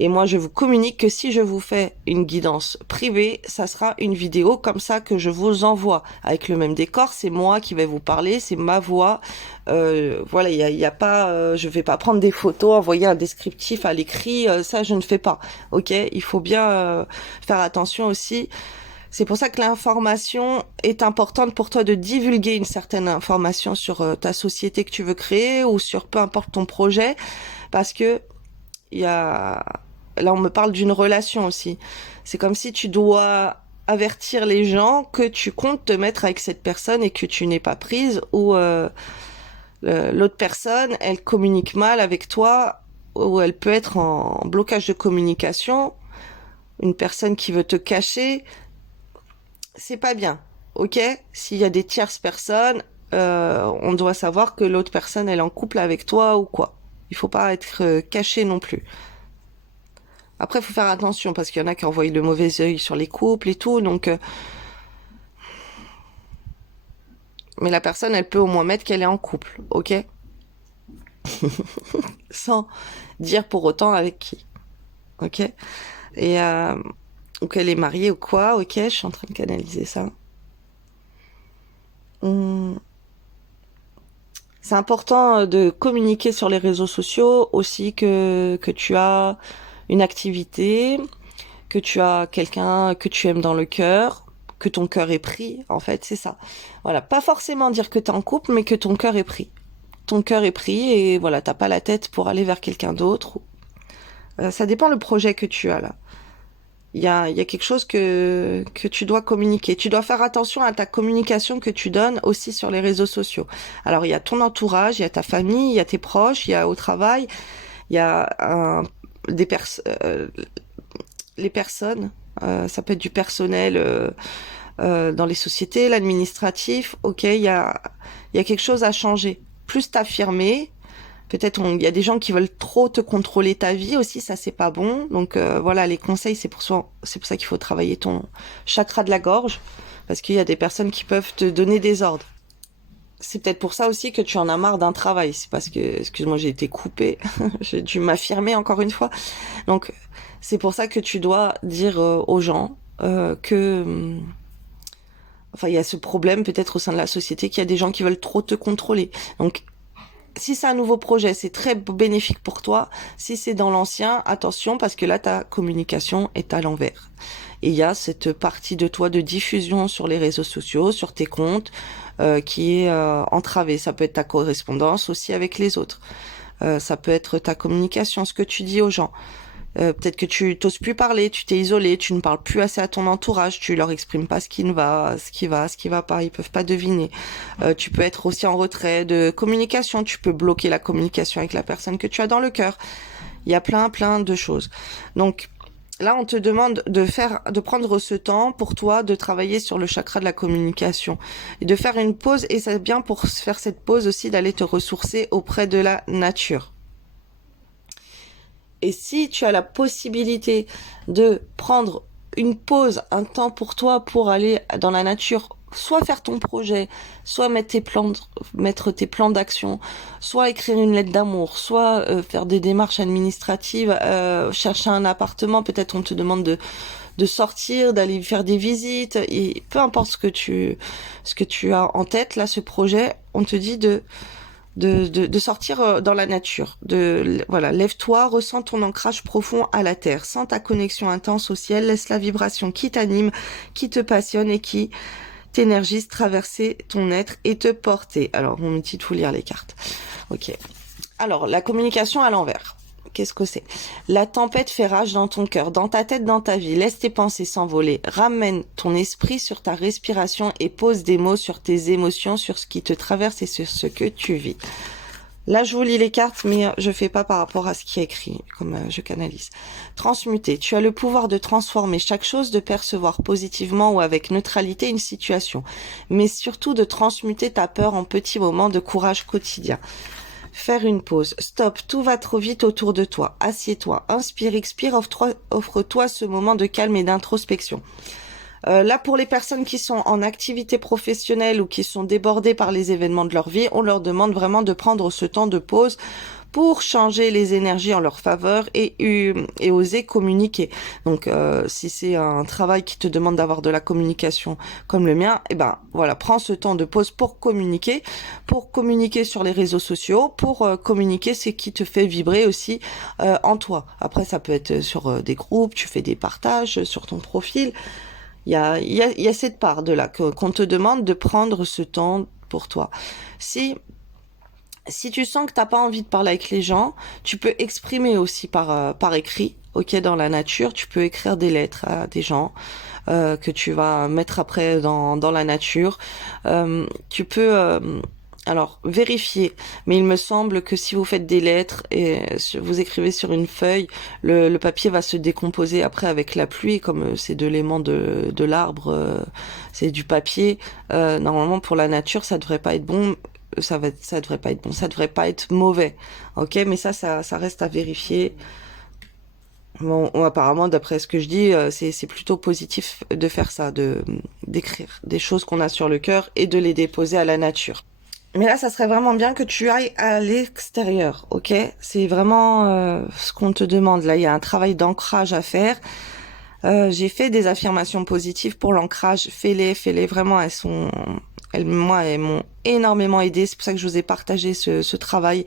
Et moi, je vous communique que si je vous fais une guidance privée, ça sera une vidéo comme ça que je vous envoie avec le même décor. C'est moi qui vais vous parler, c'est ma voix. Voilà, il y a pas, je vais pas prendre des photos, envoyer un descriptif à l'écrit. Ça, je ne fais pas. Ok, il faut bien faire attention aussi. C'est pour ça que l'information est importante pour toi de divulguer une certaine information sur ta société que tu veux créer ou sur peu importe ton projet, parce que il y a là on me parle d'une relation aussi. C'est comme si tu dois avertir les gens que tu comptes te mettre avec cette personne et que tu n'es pas prise ou l'autre personne elle communique mal avec toi ou elle peut être en blocage de communication. Une personne qui veut te cacher, c'est pas bien, ok. S'il y a des tierces personnes, on doit savoir que l'autre personne elle est en couple avec toi ou quoi. Il faut pas être caché non plus. Après, faut faire attention parce qu'il y en a qui envoient le mauvais œil sur les couples et tout, donc. Mais la personne, elle peut au moins mettre qu'elle est en couple, ok. Sans dire pour autant avec qui, ok. Et ou qu'elle est mariée ou quoi, ok. Je suis en train de canaliser ça. C'est important de communiquer sur les réseaux sociaux aussi que tu as une activité, que tu as quelqu'un que tu aimes dans le cœur, que ton cœur est pris, en fait, c'est ça. Voilà, pas forcément dire que t'es en couple, mais que ton cœur est pris, ton cœur est pris et voilà, t'as pas la tête pour aller vers quelqu'un d'autre. Ça dépend le projet que tu as là. Il y a quelque chose que tu dois communiquer. Tu dois faire attention à ta communication que tu donnes aussi sur les réseaux sociaux. Alors, il y a ton entourage, il y a ta famille, il y a tes proches, il y a au travail, il y a les personnes. Ça peut être du personnel dans les sociétés, l'administratif. Ok, il y a quelque chose à changer. Plus t'affirmer. Peut-être il y a des gens qui veulent trop te contrôler ta vie aussi, ça c'est pas bon. Donc voilà, les conseils, c'est pour ça qu'il faut travailler ton chakra de la gorge, parce qu'il y a des personnes qui peuvent te donner des ordres. C'est peut-être pour ça aussi que tu en as marre d'un travail. C'est parce que, excuse-moi, j'ai été coupée, j'ai dû m'affirmer encore une fois. Donc c'est pour ça que tu dois dire aux gens que enfin il y a ce problème peut-être au sein de la société qu'il y a des gens qui veulent trop te contrôler. Donc si c'est un nouveau projet, c'est très bénéfique pour toi. Si c'est dans l'ancien, attention, parce que là, ta communication est à l'envers. Et il y a cette partie de toi de diffusion sur les réseaux sociaux, sur tes comptes, qui est entravée. Ça peut être ta correspondance aussi avec les autres. Ça peut être ta communication, ce que tu dis aux gens. Peut-être que tu t'oses plus parler, tu t'es isolé, tu ne parles plus assez à ton entourage, tu leur exprimes pas ce qui ne va, ce qui va pas, ils peuvent pas deviner. Tu peux être aussi en retrait de communication, tu peux bloquer la communication avec la personne que tu as dans le cœur. Il y a plein de choses. Donc là, on te demande de prendre ce temps pour toi, de travailler sur le chakra de la communication et de faire une pause. Et c'est bien pour faire cette pause aussi d'aller te ressourcer auprès de la nature. Et si tu as la possibilité de prendre une pause, un temps pour toi pour aller dans la nature, soit faire ton projet, soit mettre tes plans d'action, soit écrire une lettre d'amour, soit faire des démarches administratives, chercher un appartement, peut-être on te demande de sortir, d'aller faire des visites, et peu importe ce que tu as en tête, là, ce projet, on te dit de sortir dans la nature. Voilà, lève-toi, ressens ton ancrage profond à la terre, sens ta connexion intense au ciel, laisse la vibration qui t'anime, qui te passionne et qui t'énergise traverser ton être et te porter. Alors, on me dit de vous lire les cartes. Ok. Alors, la communication à l'envers. Qu'est-ce que c'est? La tempête fait rage dans ton cœur, dans ta tête, dans ta vie. Laisse tes pensées s'envoler. Ramène ton esprit sur ta respiration et pose des mots sur tes émotions, sur ce qui te traverse et sur ce que tu vis. Là, je vous lis les cartes, mais je fais pas par rapport à ce qui est écrit, comme je canalise. Transmuter. Tu as le pouvoir de transformer chaque chose, de percevoir positivement ou avec neutralité une situation, mais surtout de transmuter ta peur en petits moments de courage quotidien. Faire une pause. Stop, tout va trop vite autour de toi. Assieds-toi, inspire, expire, offre-toi ce moment de calme et d'introspection. Là, pour les personnes qui sont en activité professionnelle ou qui sont débordées par les événements de leur vie, on leur demande vraiment de prendre ce temps de pause pour changer les énergies en leur faveur et oser communiquer. Donc, si c'est un travail qui te demande d'avoir de la communication comme le mien, eh ben voilà, prends ce temps de pause pour communiquer sur les réseaux sociaux, pour communiquer ce qui te fait vibrer aussi en toi. Après, ça peut être sur des groupes, tu fais des partages sur ton profil. Il y a cette part de là qu'on te demande de prendre ce temps pour toi. Si tu sens que t'as pas envie de parler avec les gens, tu peux exprimer aussi par écrit, ok, dans la nature. Tu peux écrire des lettres à des gens que tu vas mettre après dans la nature. Tu peux alors vérifier, mais il me semble que si vous faites des lettres et vous écrivez sur une feuille, le papier va se décomposer après avec la pluie, comme c'est de l'aimant de l'arbre, c'est du papier. Normalement pour la nature, ça devrait pas être bon. Ça devrait pas être bon, ça devrait pas être mauvais, ok, mais ça reste à vérifier. Bon, apparemment, d'après ce que je dis, c'est plutôt positif de faire ça, d'écrire des choses qu'on a sur le cœur et de les déposer à la nature. Mais là, ça serait vraiment bien que tu ailles à l'extérieur, ok? C'est vraiment ce qu'on te demande. Là, il y a un travail d'ancrage à faire. J'ai fait des affirmations positives pour l'ancrage. Fais-les, vraiment, elles m'ont énormément aidé. C'est pour ça que je vous ai partagé ce travail,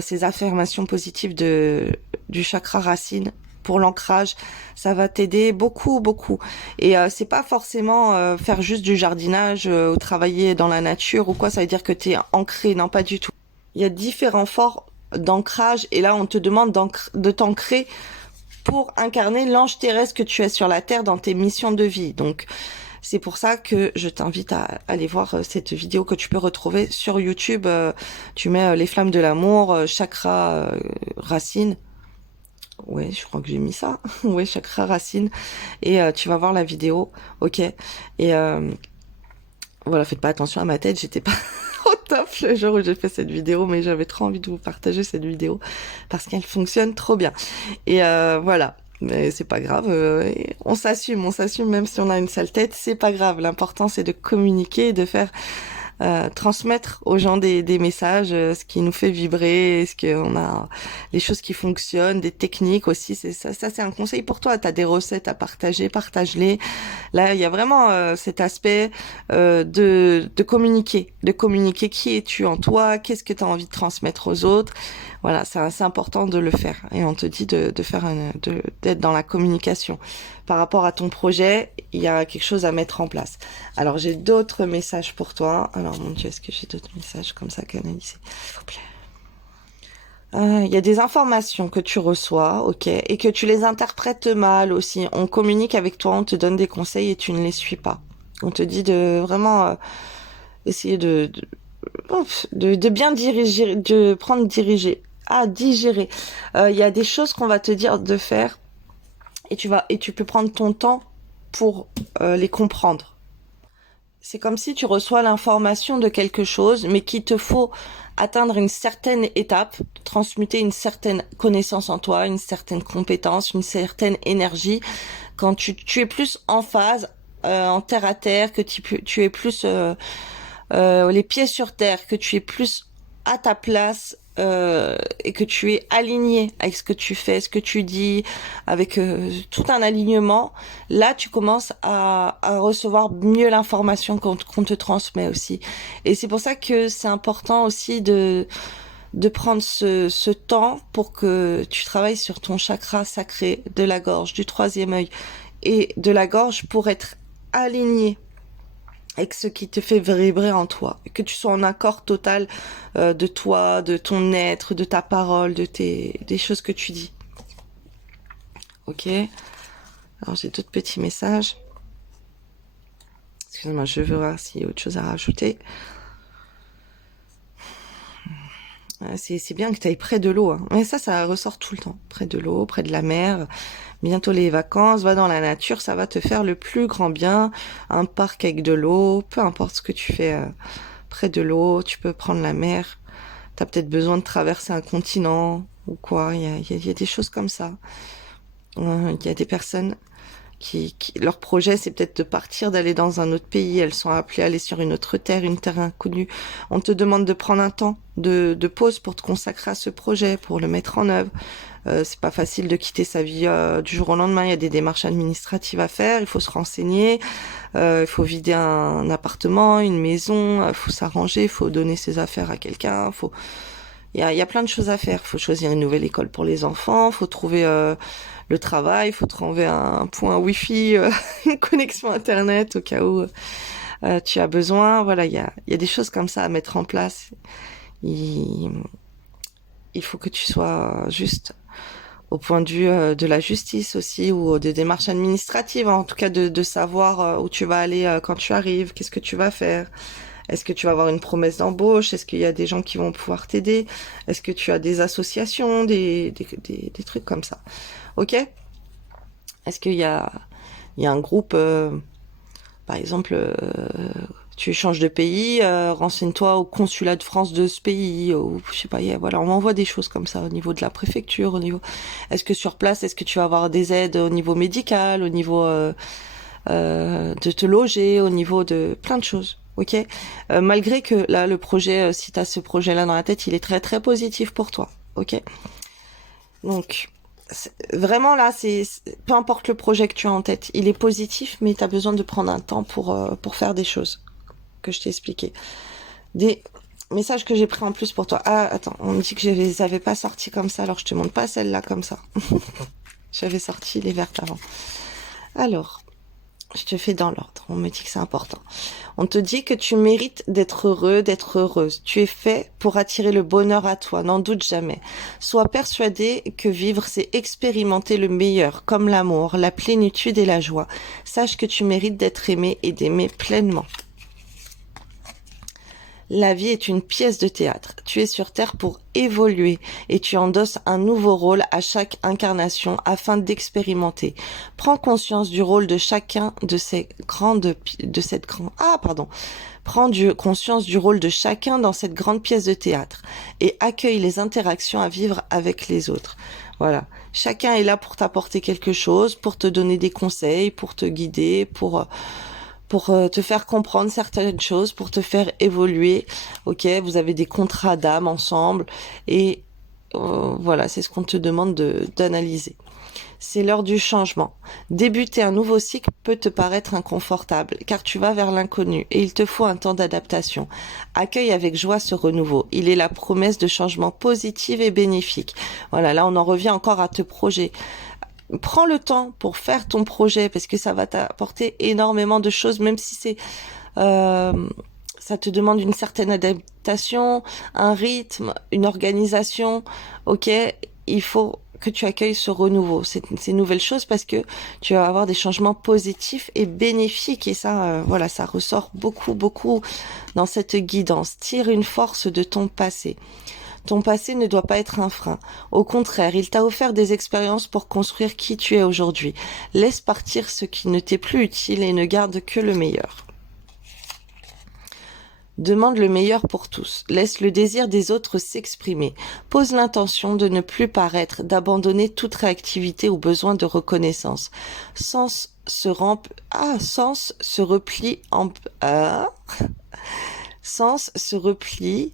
ces affirmations positives du chakra racine pour l'ancrage. Ça va t'aider beaucoup. Et c'est pas forcément faire juste du jardinage ou travailler dans la nature ou quoi. Ça veut dire que t'es ancré. Non, pas du tout. Il y a différents forts d'ancrage et là on te demande de t'ancrer pour incarner l'ange terrestre que tu es sur la Terre dans tes missions de vie. Donc c'est pour ça que je t'invite à aller voir cette vidéo que tu peux retrouver sur YouTube. Tu mets les flammes de l'amour, chakra racine. Ouais, je crois que j'ai mis ça. Ouais, chakra racine. Et tu vas voir la vidéo, ok. Et voilà, faites pas attention à ma tête, j'étais pas au top le jour où j'ai fait cette vidéo, mais j'avais trop envie de vous partager cette vidéo parce qu'elle fonctionne trop bien. Et voilà. Mais c'est pas grave, on s'assume même si on a une sale tête, c'est pas grave. L'important c'est de communiquer, de faire transmettre aux gens des messages, ce qui nous fait vibrer, ce qu'on a, les choses qui fonctionnent, des techniques aussi. C'est ça, c'est un conseil pour toi. T'as des recettes à partager, partage-les. Là, il y a vraiment cet aspect de communiquer qui es-tu en toi, qu'est-ce que tu as envie de transmettre aux autres. Voilà, c'est important de le faire. Et on te dit de faire d'être dans la communication. Par rapport à ton projet, il y a quelque chose à mettre en place. Alors, j'ai d'autres messages pour toi. Alors, mon Dieu, est-ce que j'ai d'autres messages comme ça canalisés? S'il vous plaît. Il y a des informations que tu reçois, ok, et que tu les interprètes mal aussi. On communique avec toi, on te donne des conseils et tu ne les suis pas. On te dit de vraiment essayer de bien diriger, de prendre diriger, digérer. Il y a des choses qu'on va te dire de faire et tu peux prendre ton temps pour les comprendre. C'est comme si tu reçois l'information de quelque chose, mais qu'il te faut atteindre une certaine étape, transmuter une certaine connaissance en toi, une certaine compétence, une certaine énergie. Quand tu es plus en phase, en terre à terre, que tu es plus les pieds sur terre, que tu es plus à ta place et que tu es aligné avec ce que tu fais, ce que tu dis, avec tout un alignement, là tu commences à recevoir mieux l'information qu'on te transmet aussi. Et c'est pour ça que c'est important aussi de prendre ce temps pour que tu travailles sur ton chakra sacré de la gorge, du troisième œil et de la gorge pour être aligné avec ce qui te fait vibrer en toi, que tu sois en accord total de toi, de ton être, de ta parole, des choses que tu dis. Ok. Alors j'ai d'autres petits messages. Excuse-moi, je veux voir s'il y a autre chose à rajouter. C'est bien que tu ailles près de l'eau. Hein. Mais ça ressort tout le temps. Près de l'eau, près de la mer. Bientôt les vacances, va dans la nature, ça va te faire le plus grand bien. Un parc avec de l'eau, peu importe ce que tu fais près de l'eau, tu peux prendre la mer. T'as peut-être besoin de traverser un continent ou quoi. Il y a des choses comme ça. Il y a des personnes leur projet, c'est peut-être de partir, d'aller dans un autre pays. Elles sont appelées à aller sur une autre terre, une terre inconnue. On te demande de prendre un temps de pause pour te consacrer à ce projet, pour le mettre en œuvre. C'est pas facile de quitter sa vie du jour au lendemain. Il y a des démarches administratives à faire. Il faut se renseigner. Il faut vider un appartement, une maison. Il faut s'arranger. Il faut donner ses affaires à quelqu'un. Il y a plein de choses à faire. Il faut choisir une nouvelle école pour les enfants. Il faut trouver le travail. Il faut trouver un point Wi-Fi, une connexion Internet au cas où tu as besoin. Voilà, il y a des choses comme ça à mettre en place. Il faut que tu sois juste au point de vue de la justice aussi, ou des démarches administratives, en tout cas de savoir où tu vas aller quand tu arrives, qu'est-ce que tu vas faire. Est-ce que tu vas avoir une promesse d'embauche? Est-ce qu'il y a des gens qui vont pouvoir t'aider? Est-ce que tu as des associations, des trucs comme ça? Ok? Est-ce qu'il y a un groupe, par exemple, tu changes de pays, renseigne-toi au consulat de France de ce pays, ou je sais pas, voilà, on m'envoie des choses comme ça au niveau de la préfecture, au niveau. Est-ce que sur place, est-ce que tu vas avoir des aides au niveau médical, au niveau de te loger, au niveau de plein de choses. Ok, malgré que là le projet, si tu as ce projet-là dans la tête, il est très très positif pour toi. Ok, donc vraiment là, c'est peu importe le projet que tu as en tête, il est positif, mais tu as besoin de prendre un temps pour faire des choses que je t'ai expliqué. Des messages que j'ai pris en plus pour toi. Ah attends, on me dit que je les avais pas sortis comme ça, alors je te montre pas celle-là comme ça. J'avais sorti les vertes avant. Alors. Je te fais dans l'ordre. On me dit que c'est important. On te dit que tu mérites d'être heureux, d'être heureuse. Tu es fait pour attirer le bonheur à toi. N'en doute jamais. Sois persuadé que vivre, c'est expérimenter le meilleur, comme l'amour, la plénitude et la joie. Sache que tu mérites d'être aimé et d'aimer pleinement. La vie est une pièce de théâtre. Tu es sur Terre pour évoluer et tu endosses un nouveau rôle à chaque incarnation afin d'expérimenter. Prends conscience du rôle de chacun de ces conscience du rôle de chacun dans cette grande pièce de théâtre et accueille les interactions à vivre avec les autres. Voilà. Chacun est là pour t'apporter quelque chose, pour te donner des conseils, pour te guider, pour te faire comprendre certaines choses, pour te faire évoluer. Ok, vous avez des contrats d'âme ensemble et voilà, c'est ce qu'on te demande d'analyser. C'est l'heure du changement. Débuter un nouveau cycle peut te paraître inconfortable, car tu vas vers l'inconnu et il te faut un temps d'adaptation. Accueille avec joie ce renouveau. Il est la promesse de changement positif et bénéfique. Voilà, là on en revient encore à te projeter. Prends le temps pour faire ton projet parce que ça va t'apporter énormément de choses, même si ça te demande une certaine adaptation, un rythme, une organisation. Ok, il faut que tu accueilles ce renouveau, ces nouvelles choses parce que tu vas avoir des changements positifs et bénéfiques et ça, voilà, ça ressort beaucoup dans cette guidance. Tire une force de ton passé. Ton passé ne doit pas être un frein. Au contraire, il t'a offert des expériences pour construire qui tu es aujourd'hui. Laisse partir ce qui ne t'est plus utile et ne garde que le meilleur. Demande le meilleur pour tous. Laisse le désir des autres s'exprimer. Pose l'intention de ne plus paraître, d'abandonner toute réactivité ou besoin de reconnaissance. Sans se replie en... sans se repli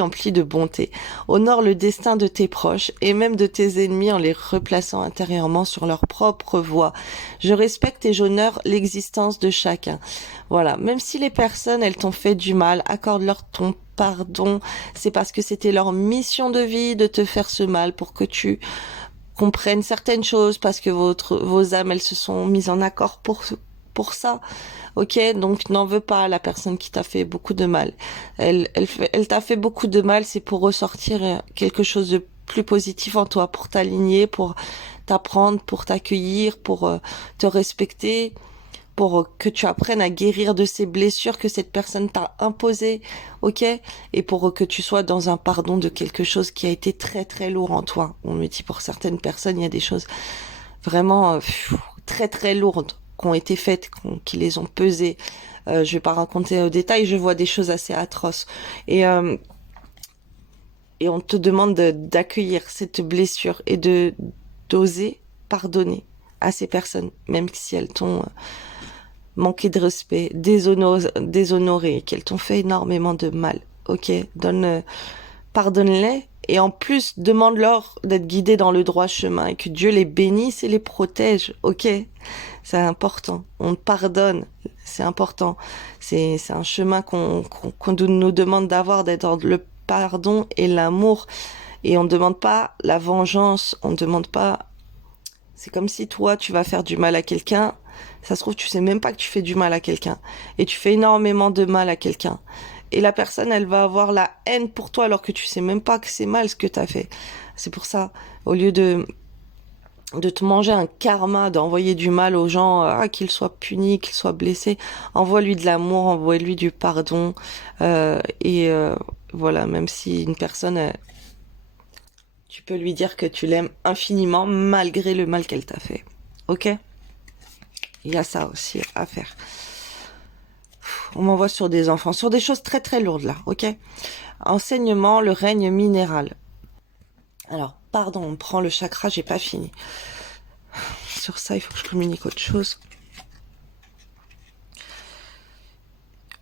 empli de bonté. Honore le destin de tes proches et même de tes ennemis en les replaçant intérieurement sur leur propre voie. Je respecte et j'honore l'existence de chacun. Voilà, même si les personnes, elles t'ont fait du mal, accorde-leur ton pardon. C'est parce que c'était leur mission de vie de te faire ce mal pour que tu comprennes certaines choses, parce que vos âmes, elles se sont mises en accord pour ça. Ok, donc n'en veux pas à la personne qui t'a fait beaucoup de mal. Elle t'a fait beaucoup de mal, c'est pour ressortir quelque chose de plus positif en toi, pour t'aligner, pour t'apprendre, pour t'accueillir, pour te respecter, pour que tu apprennes à guérir de ces blessures que cette personne t'a imposées, ok? Et pour que tu sois dans un pardon de quelque chose qui a été très lourd en toi. On me dit pour certaines personnes, il y a des choses vraiment très lourdes qui ont été faites, qui les ont pesées. Je vais pas raconter au détail, je vois des choses assez atroces. Et on te demande d'accueillir cette blessure et d'oser pardonner à ces personnes, même si elles t'ont manqué de respect, déshonoré, qu'elles t'ont fait énormément de mal. Ok, pardonne-les. Et en plus, demande-leur d'être guidés dans le droit chemin et que Dieu les bénisse et les protège. Ok, c'est important. On pardonne, c'est important. C'est un chemin qu'on nous demande d'avoir, d'être dans le pardon et l'amour. Et on ne demande pas la vengeance. On ne demande pas. C'est comme si toi, tu vas faire du mal à quelqu'un. Ça se trouve, tu sais même pas que tu fais du mal à quelqu'un. Et tu fais énormément de mal à quelqu'un. Et la personne, elle va avoir la haine pour toi alors que tu sais même pas que c'est mal ce que t'as fait. C'est pour ça, au lieu de te manger un karma, d'envoyer du mal aux gens, qu'ils soient punis, qu'ils soient blessés, envoie-lui de l'amour, envoie-lui du pardon. Voilà, même si une personne, tu peux lui dire que tu l'aimes infiniment malgré le mal qu'elle t'a fait. Ok ? Il y a ça aussi à faire. On m'envoie sur des enfants, sur des choses très lourdes là, ok? Enseignement, le règne minéral. Alors, pardon, on prend le chakra, j'ai pas fini. Sur ça, il faut que je communique autre chose.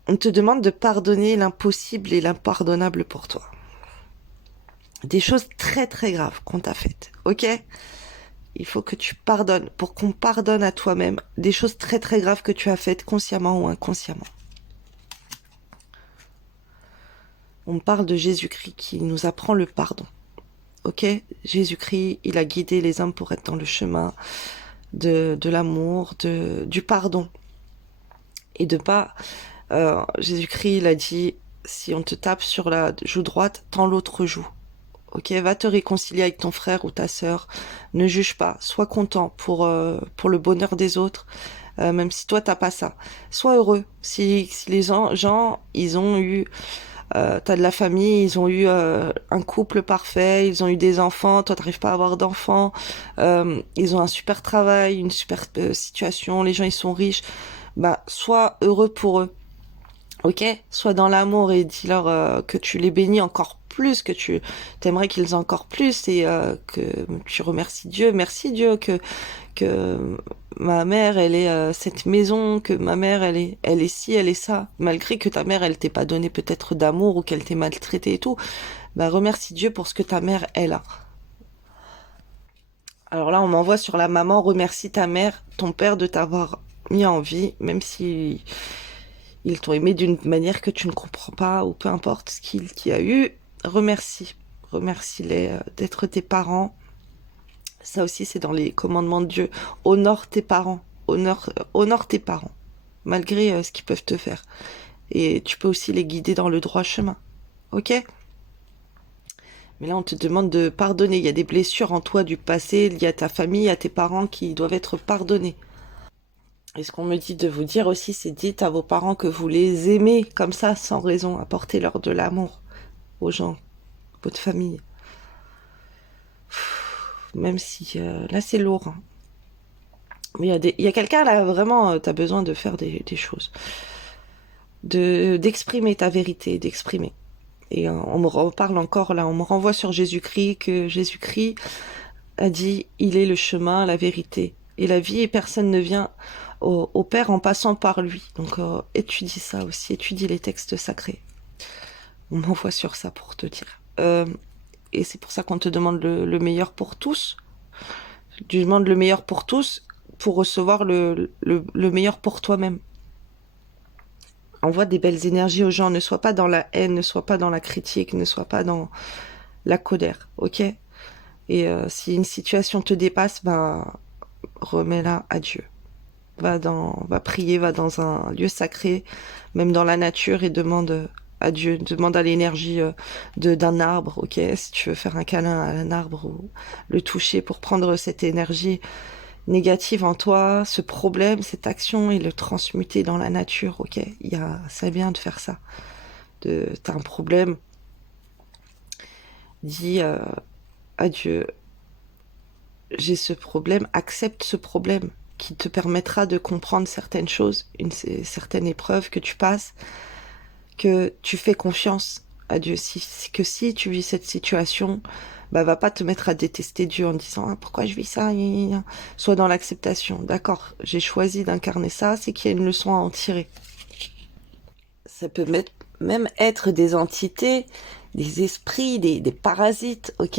On te demande de pardonner l'impossible et l'impardonnable pour toi. Des choses très graves qu'on t'a faites, ok? Il faut que tu pardonnes, pour qu'on pardonne à toi-même des choses très graves que tu as faites consciemment ou inconsciemment. On parle de Jésus-Christ qui nous apprend le pardon. Ok, Jésus-Christ, il a guidé les hommes pour être dans le chemin. de l'amour, du pardon. Et de pas... Jésus-Christ, il a dit, si on te tape sur la joue droite, tends l'autre joue. Ok, va te réconcilier avec ton frère ou ta sœur. Ne juge pas. Sois content pour le bonheur des autres, même si toi t'as pas ça. Sois heureux. Si les gens, ils ont eu, t'as de la famille, ils ont eu un couple parfait, ils ont eu des enfants. Toi t'arrives pas à avoir d'enfants. Ils ont un super travail, une super situation. Les gens ils sont riches. Bah, sois heureux pour eux. Ok, sois dans l'amour et dis-leur que tu les bénis encore plus, que tu t'aimerais qu'ils aient encore plus et que tu remercies Dieu. Merci Dieu que ma mère elle est cette maison, que ma mère elle est ci, elle est ça. Malgré que ta mère elle t'ait pas donné peut-être d'amour ou qu'elle t'ait maltraité et tout, bah remercie Dieu pour ce que ta mère elle a. Alors là on m'envoie sur la maman, remercie ta mère, ton père de t'avoir mis en vie, même si ils t'ont aimé d'une manière que tu ne comprends pas, ou peu importe ce qu'il y a eu, remercie. Remercie-les d'être tes parents. Ça aussi, c'est dans les commandements de Dieu. Honore tes parents. Honore tes parents, malgré ce qu'ils peuvent te faire. Et tu peux aussi les guider dans le droit chemin. Ok? Mais là, on te demande de pardonner. Il y a des blessures en toi du passé, liées à ta famille, à tes parents qui doivent être pardonnés. Et ce qu'on me dit de vous dire aussi, c'est dites à vos parents que vous les aimez comme ça, sans raison. Apportez-leur de l'amour aux gens, votre famille. Même si là, c'est lourd. Hein. Mais il y a quelqu'un là, vraiment, tu as besoin de faire des choses. D'exprimer ta vérité, d'exprimer. Et on me reparle encore là, on me renvoie sur Jésus-Christ, que Jésus-Christ a dit, il est le chemin, la vérité et la vie, et personne ne vient au Père en passant par lui. Donc étudie ça aussi, étudie les textes sacrés. On m'envoie sur ça pour te dire. Et c'est pour ça qu'on te demande le meilleur pour tous. Tu demandes le meilleur pour tous pour recevoir le meilleur pour toi-même. Envoie des belles énergies aux gens, ne sois pas dans la haine, ne sois pas dans la critique, ne sois pas dans la colère, ok? Et si une situation te dépasse, ben remets-la à Dieu. Va prier, va dans un lieu sacré, même dans la nature, et demande à Dieu, demande à l'énergie d'un arbre, ok? Si tu veux faire un câlin à un arbre ou le toucher pour prendre cette énergie négative en toi, ce problème, cette action, et le transmuter dans la nature, ok? C'est bien de faire ça. T'as un problème, dis à Dieu, j'ai ce problème, accepte ce problème qui te permettra de comprendre certaines choses, certaine épreuve que tu passes, que tu fais confiance à Dieu. Que si tu vis cette situation, bah va pas te mettre à détester Dieu en disant ah, pourquoi je vis ça, sois dans l'acceptation. D'accord, j'ai choisi d'incarner ça, c'est qu'il y a une leçon à en tirer. Ça peut même être des entités, des esprits, des parasites, ok,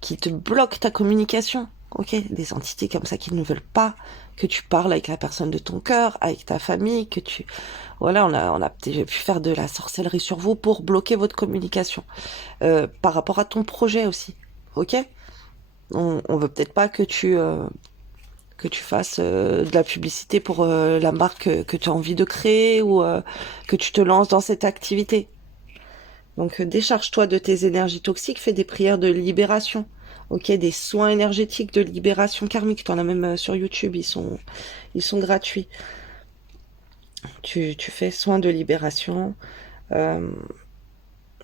qui te bloquent ta communication, ok, des entités comme ça qui ne veulent pas que tu parles avec la personne de ton cœur, avec ta famille, voilà, on a pu faire de la sorcellerie sur vous pour bloquer votre communication, par rapport à ton projet aussi, ok. On veut peut-être pas que tu fasses de la publicité pour la marque que tu as envie de créer, ou que tu te lances dans cette activité. Donc décharge-toi de tes énergies toxiques, fais des prières de libération, ok, des soins énergétiques de libération karmique. T'en as même sur YouTube, ils sont gratuits. Tu fais soins de libération. On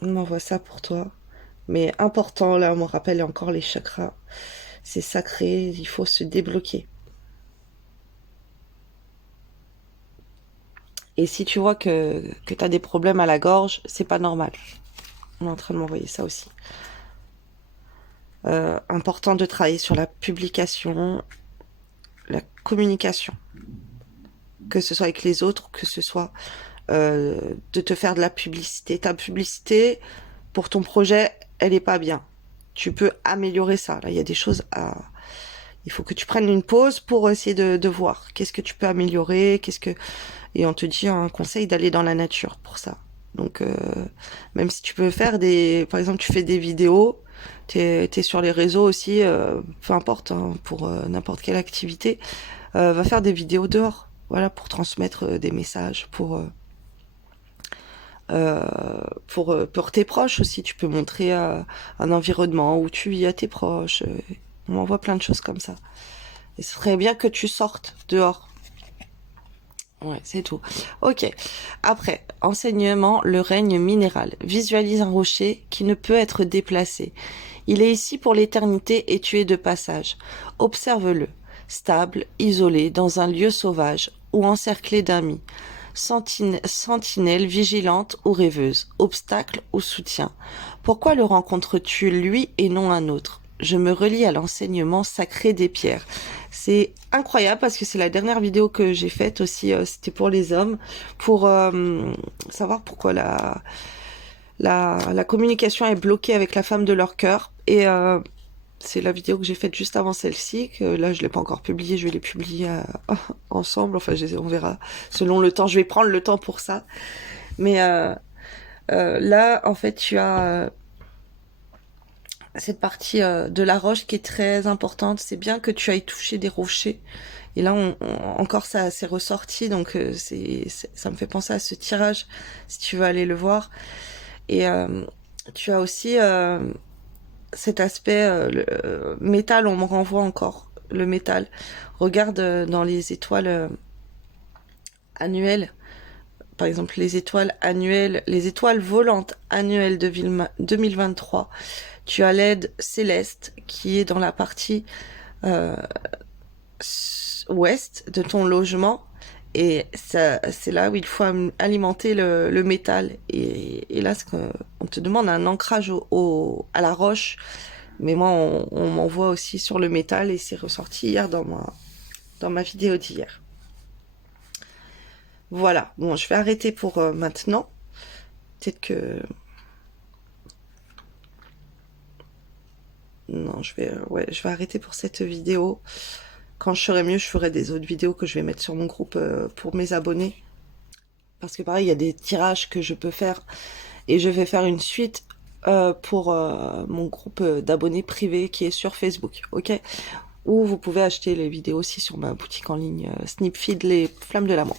m'envoie ça pour toi. Mais important, là, on me rappelle encore les chakras. C'est sacré, il faut se débloquer. Et si tu vois que tu as des problèmes à la gorge, c'est pas normal. On est en train de m'envoyer ça aussi. Important de travailler sur la publication, la communication. Que ce soit avec les autres, que ce soit de te faire de la publicité. Ta publicité, pour ton projet, elle est pas bien. Tu peux améliorer ça. Là, il y a des choses à... Il faut que tu prennes une pause pour essayer de voir qu'est-ce que tu peux améliorer, et on te dit un conseil d'aller dans la nature pour ça. Donc même si tu peux faire par exemple, tu fais des vidéos, t'es sur les réseaux aussi, peu importe, hein, pour n'importe quelle activité, va faire des vidéos dehors, voilà, pour transmettre des messages, pour tes proches aussi. Tu peux montrer un environnement où tu vis à tes proches. On envoie plein de choses comme ça. Et ce serait bien que tu sortes dehors. Ouais, c'est tout. Ok. Après, enseignement, le règne minéral. Visualise un rocher qui ne peut être déplacé. Il est ici pour l'éternité et tu es de passage. Observe-le. Stable, isolé, dans un lieu sauvage ou encerclé d'amis. Sentinelle, vigilante ou rêveuse. Obstacle ou soutien. Pourquoi le rencontres-tu lui et non un autre? Je me relie à l'enseignement sacré des pierres. C'est incroyable parce que c'est la dernière vidéo que j'ai faite aussi, c'était pour les hommes, pour savoir pourquoi la communication est bloquée avec la femme de leur cœur. Et c'est la vidéo que j'ai faite juste avant celle-ci, que là je l'ai pas encore publiée, je vais les publier ensemble, enfin on verra selon le temps, je vais prendre le temps pour ça. Mais là en fait tu as cette partie de la roche qui est très importante. C'est bien que tu ailles toucher des rochers. Et là, encore, ça s'est ressorti. Donc, ça me fait penser à ce tirage, si tu veux aller le voir. Et tu as aussi cet aspect, le métal, on me renvoie encore. Le métal. Regarde dans les étoiles annuelles. Par exemple, les étoiles annuelles, les étoiles volantes annuelles de 2023. Tu as l'aide céleste qui est dans la partie ouest de ton logement. Et c'est là où il faut alimenter le métal. Et là, on te demande un ancrage à la roche. Mais moi, on m'envoie aussi sur le métal et c'est ressorti hier dans ma vidéo d'hier. Voilà, bon, je vais arrêter pour maintenant. Peut-être que... Non, je vais arrêter pour cette vidéo. Quand je serai mieux, je ferai des autres vidéos que je vais mettre sur mon groupe pour mes abonnés. Parce que pareil, il y a des tirages que je peux faire. Et je vais faire une suite pour mon groupe d'abonnés privés qui est sur Facebook, ok? Ou vous pouvez acheter les vidéos aussi sur ma boutique en ligne Snipfeed, les flammes de l'amour.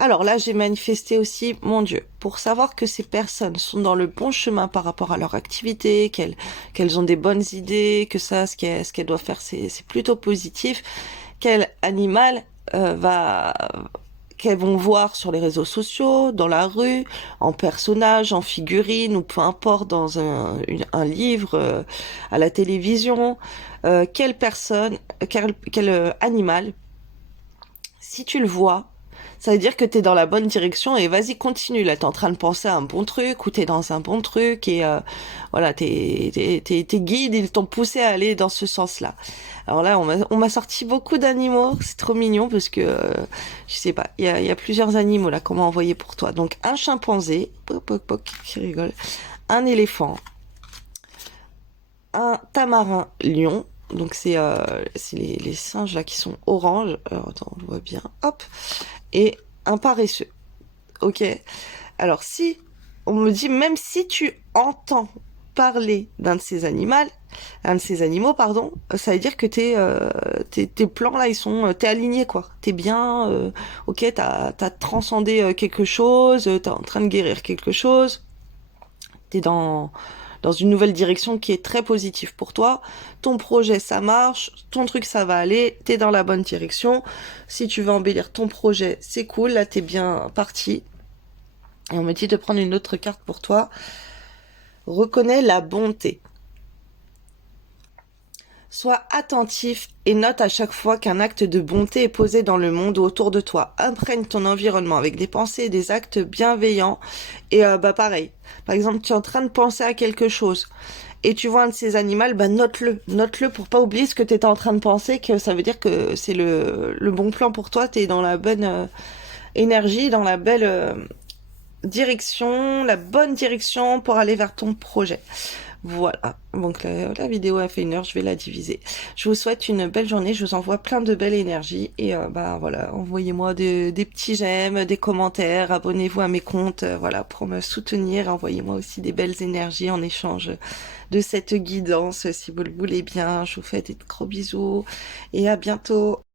Alors là, j'ai manifesté aussi, mon Dieu, pour savoir que ces personnes sont dans le bon chemin par rapport à leur activité, qu'elles ont des bonnes idées, que ça, ce qu'elles doivent faire, c'est plutôt positif. Quel animal qu'elles vont voir sur les réseaux sociaux, dans la rue, en personnage, en figurine, ou peu importe, dans un livre, à la télévision. Quelle personne, quel animal, si tu le vois, ça veut dire que t'es dans la bonne direction et vas-y, continue. Là, t'es en train de penser à un bon truc ou t'es dans un bon truc et voilà, tes guides, ils t'ont poussé à aller dans ce sens-là. Alors là, on m'a sorti beaucoup d'animaux. C'est trop mignon parce que, je sais pas, il y a plusieurs animaux là qu'on m'a envoyé pour toi. Donc, un chimpanzé, qui rigole, un éléphant, un tamarin lion. Donc, c'est les singes là qui sont oranges. Alors, attends, on voit bien. Hop. Et un paresseux. Ok. Alors si on me dit, même si tu entends parler d'un de ces animaux, pardon, ça veut dire que tes plans là, t'es aligné quoi. T'es bien, ok, t'as transcendé quelque chose, t'es en train de guérir quelque chose. T'es dans une nouvelle direction qui est très positive pour toi. Ton projet, ça marche. Ton truc, ça va aller. T'es dans la bonne direction. Si tu veux embellir ton projet, c'est cool. Là, t'es bien parti. Et on me dit de prendre une autre carte pour toi. Reconnais la bonté. Sois attentif et note à chaque fois qu'un acte de bonté est posé dans le monde ou autour de toi. Imprègne ton environnement avec des pensées et des actes bienveillants. Et pareil, par exemple, tu es en train de penser à quelque chose et tu vois un de ces animaux, note-le. Note-le pour pas oublier ce que tu étais en train de penser, que ça veut dire que c'est le bon plan pour toi. Tu es dans la bonne énergie, dans la belle direction, la bonne direction pour aller vers ton projet. Voilà, donc la vidéo a fait 1 heure, je vais la diviser. Je vous souhaite une belle journée, je vous envoie plein de belles énergies et bah voilà, envoyez-moi des petits j'aime, des commentaires, abonnez-vous à mes comptes, voilà, pour me soutenir, envoyez-moi aussi des belles énergies en échange de cette guidance si vous le voulez bien. Je vous fais des gros bisous et à bientôt.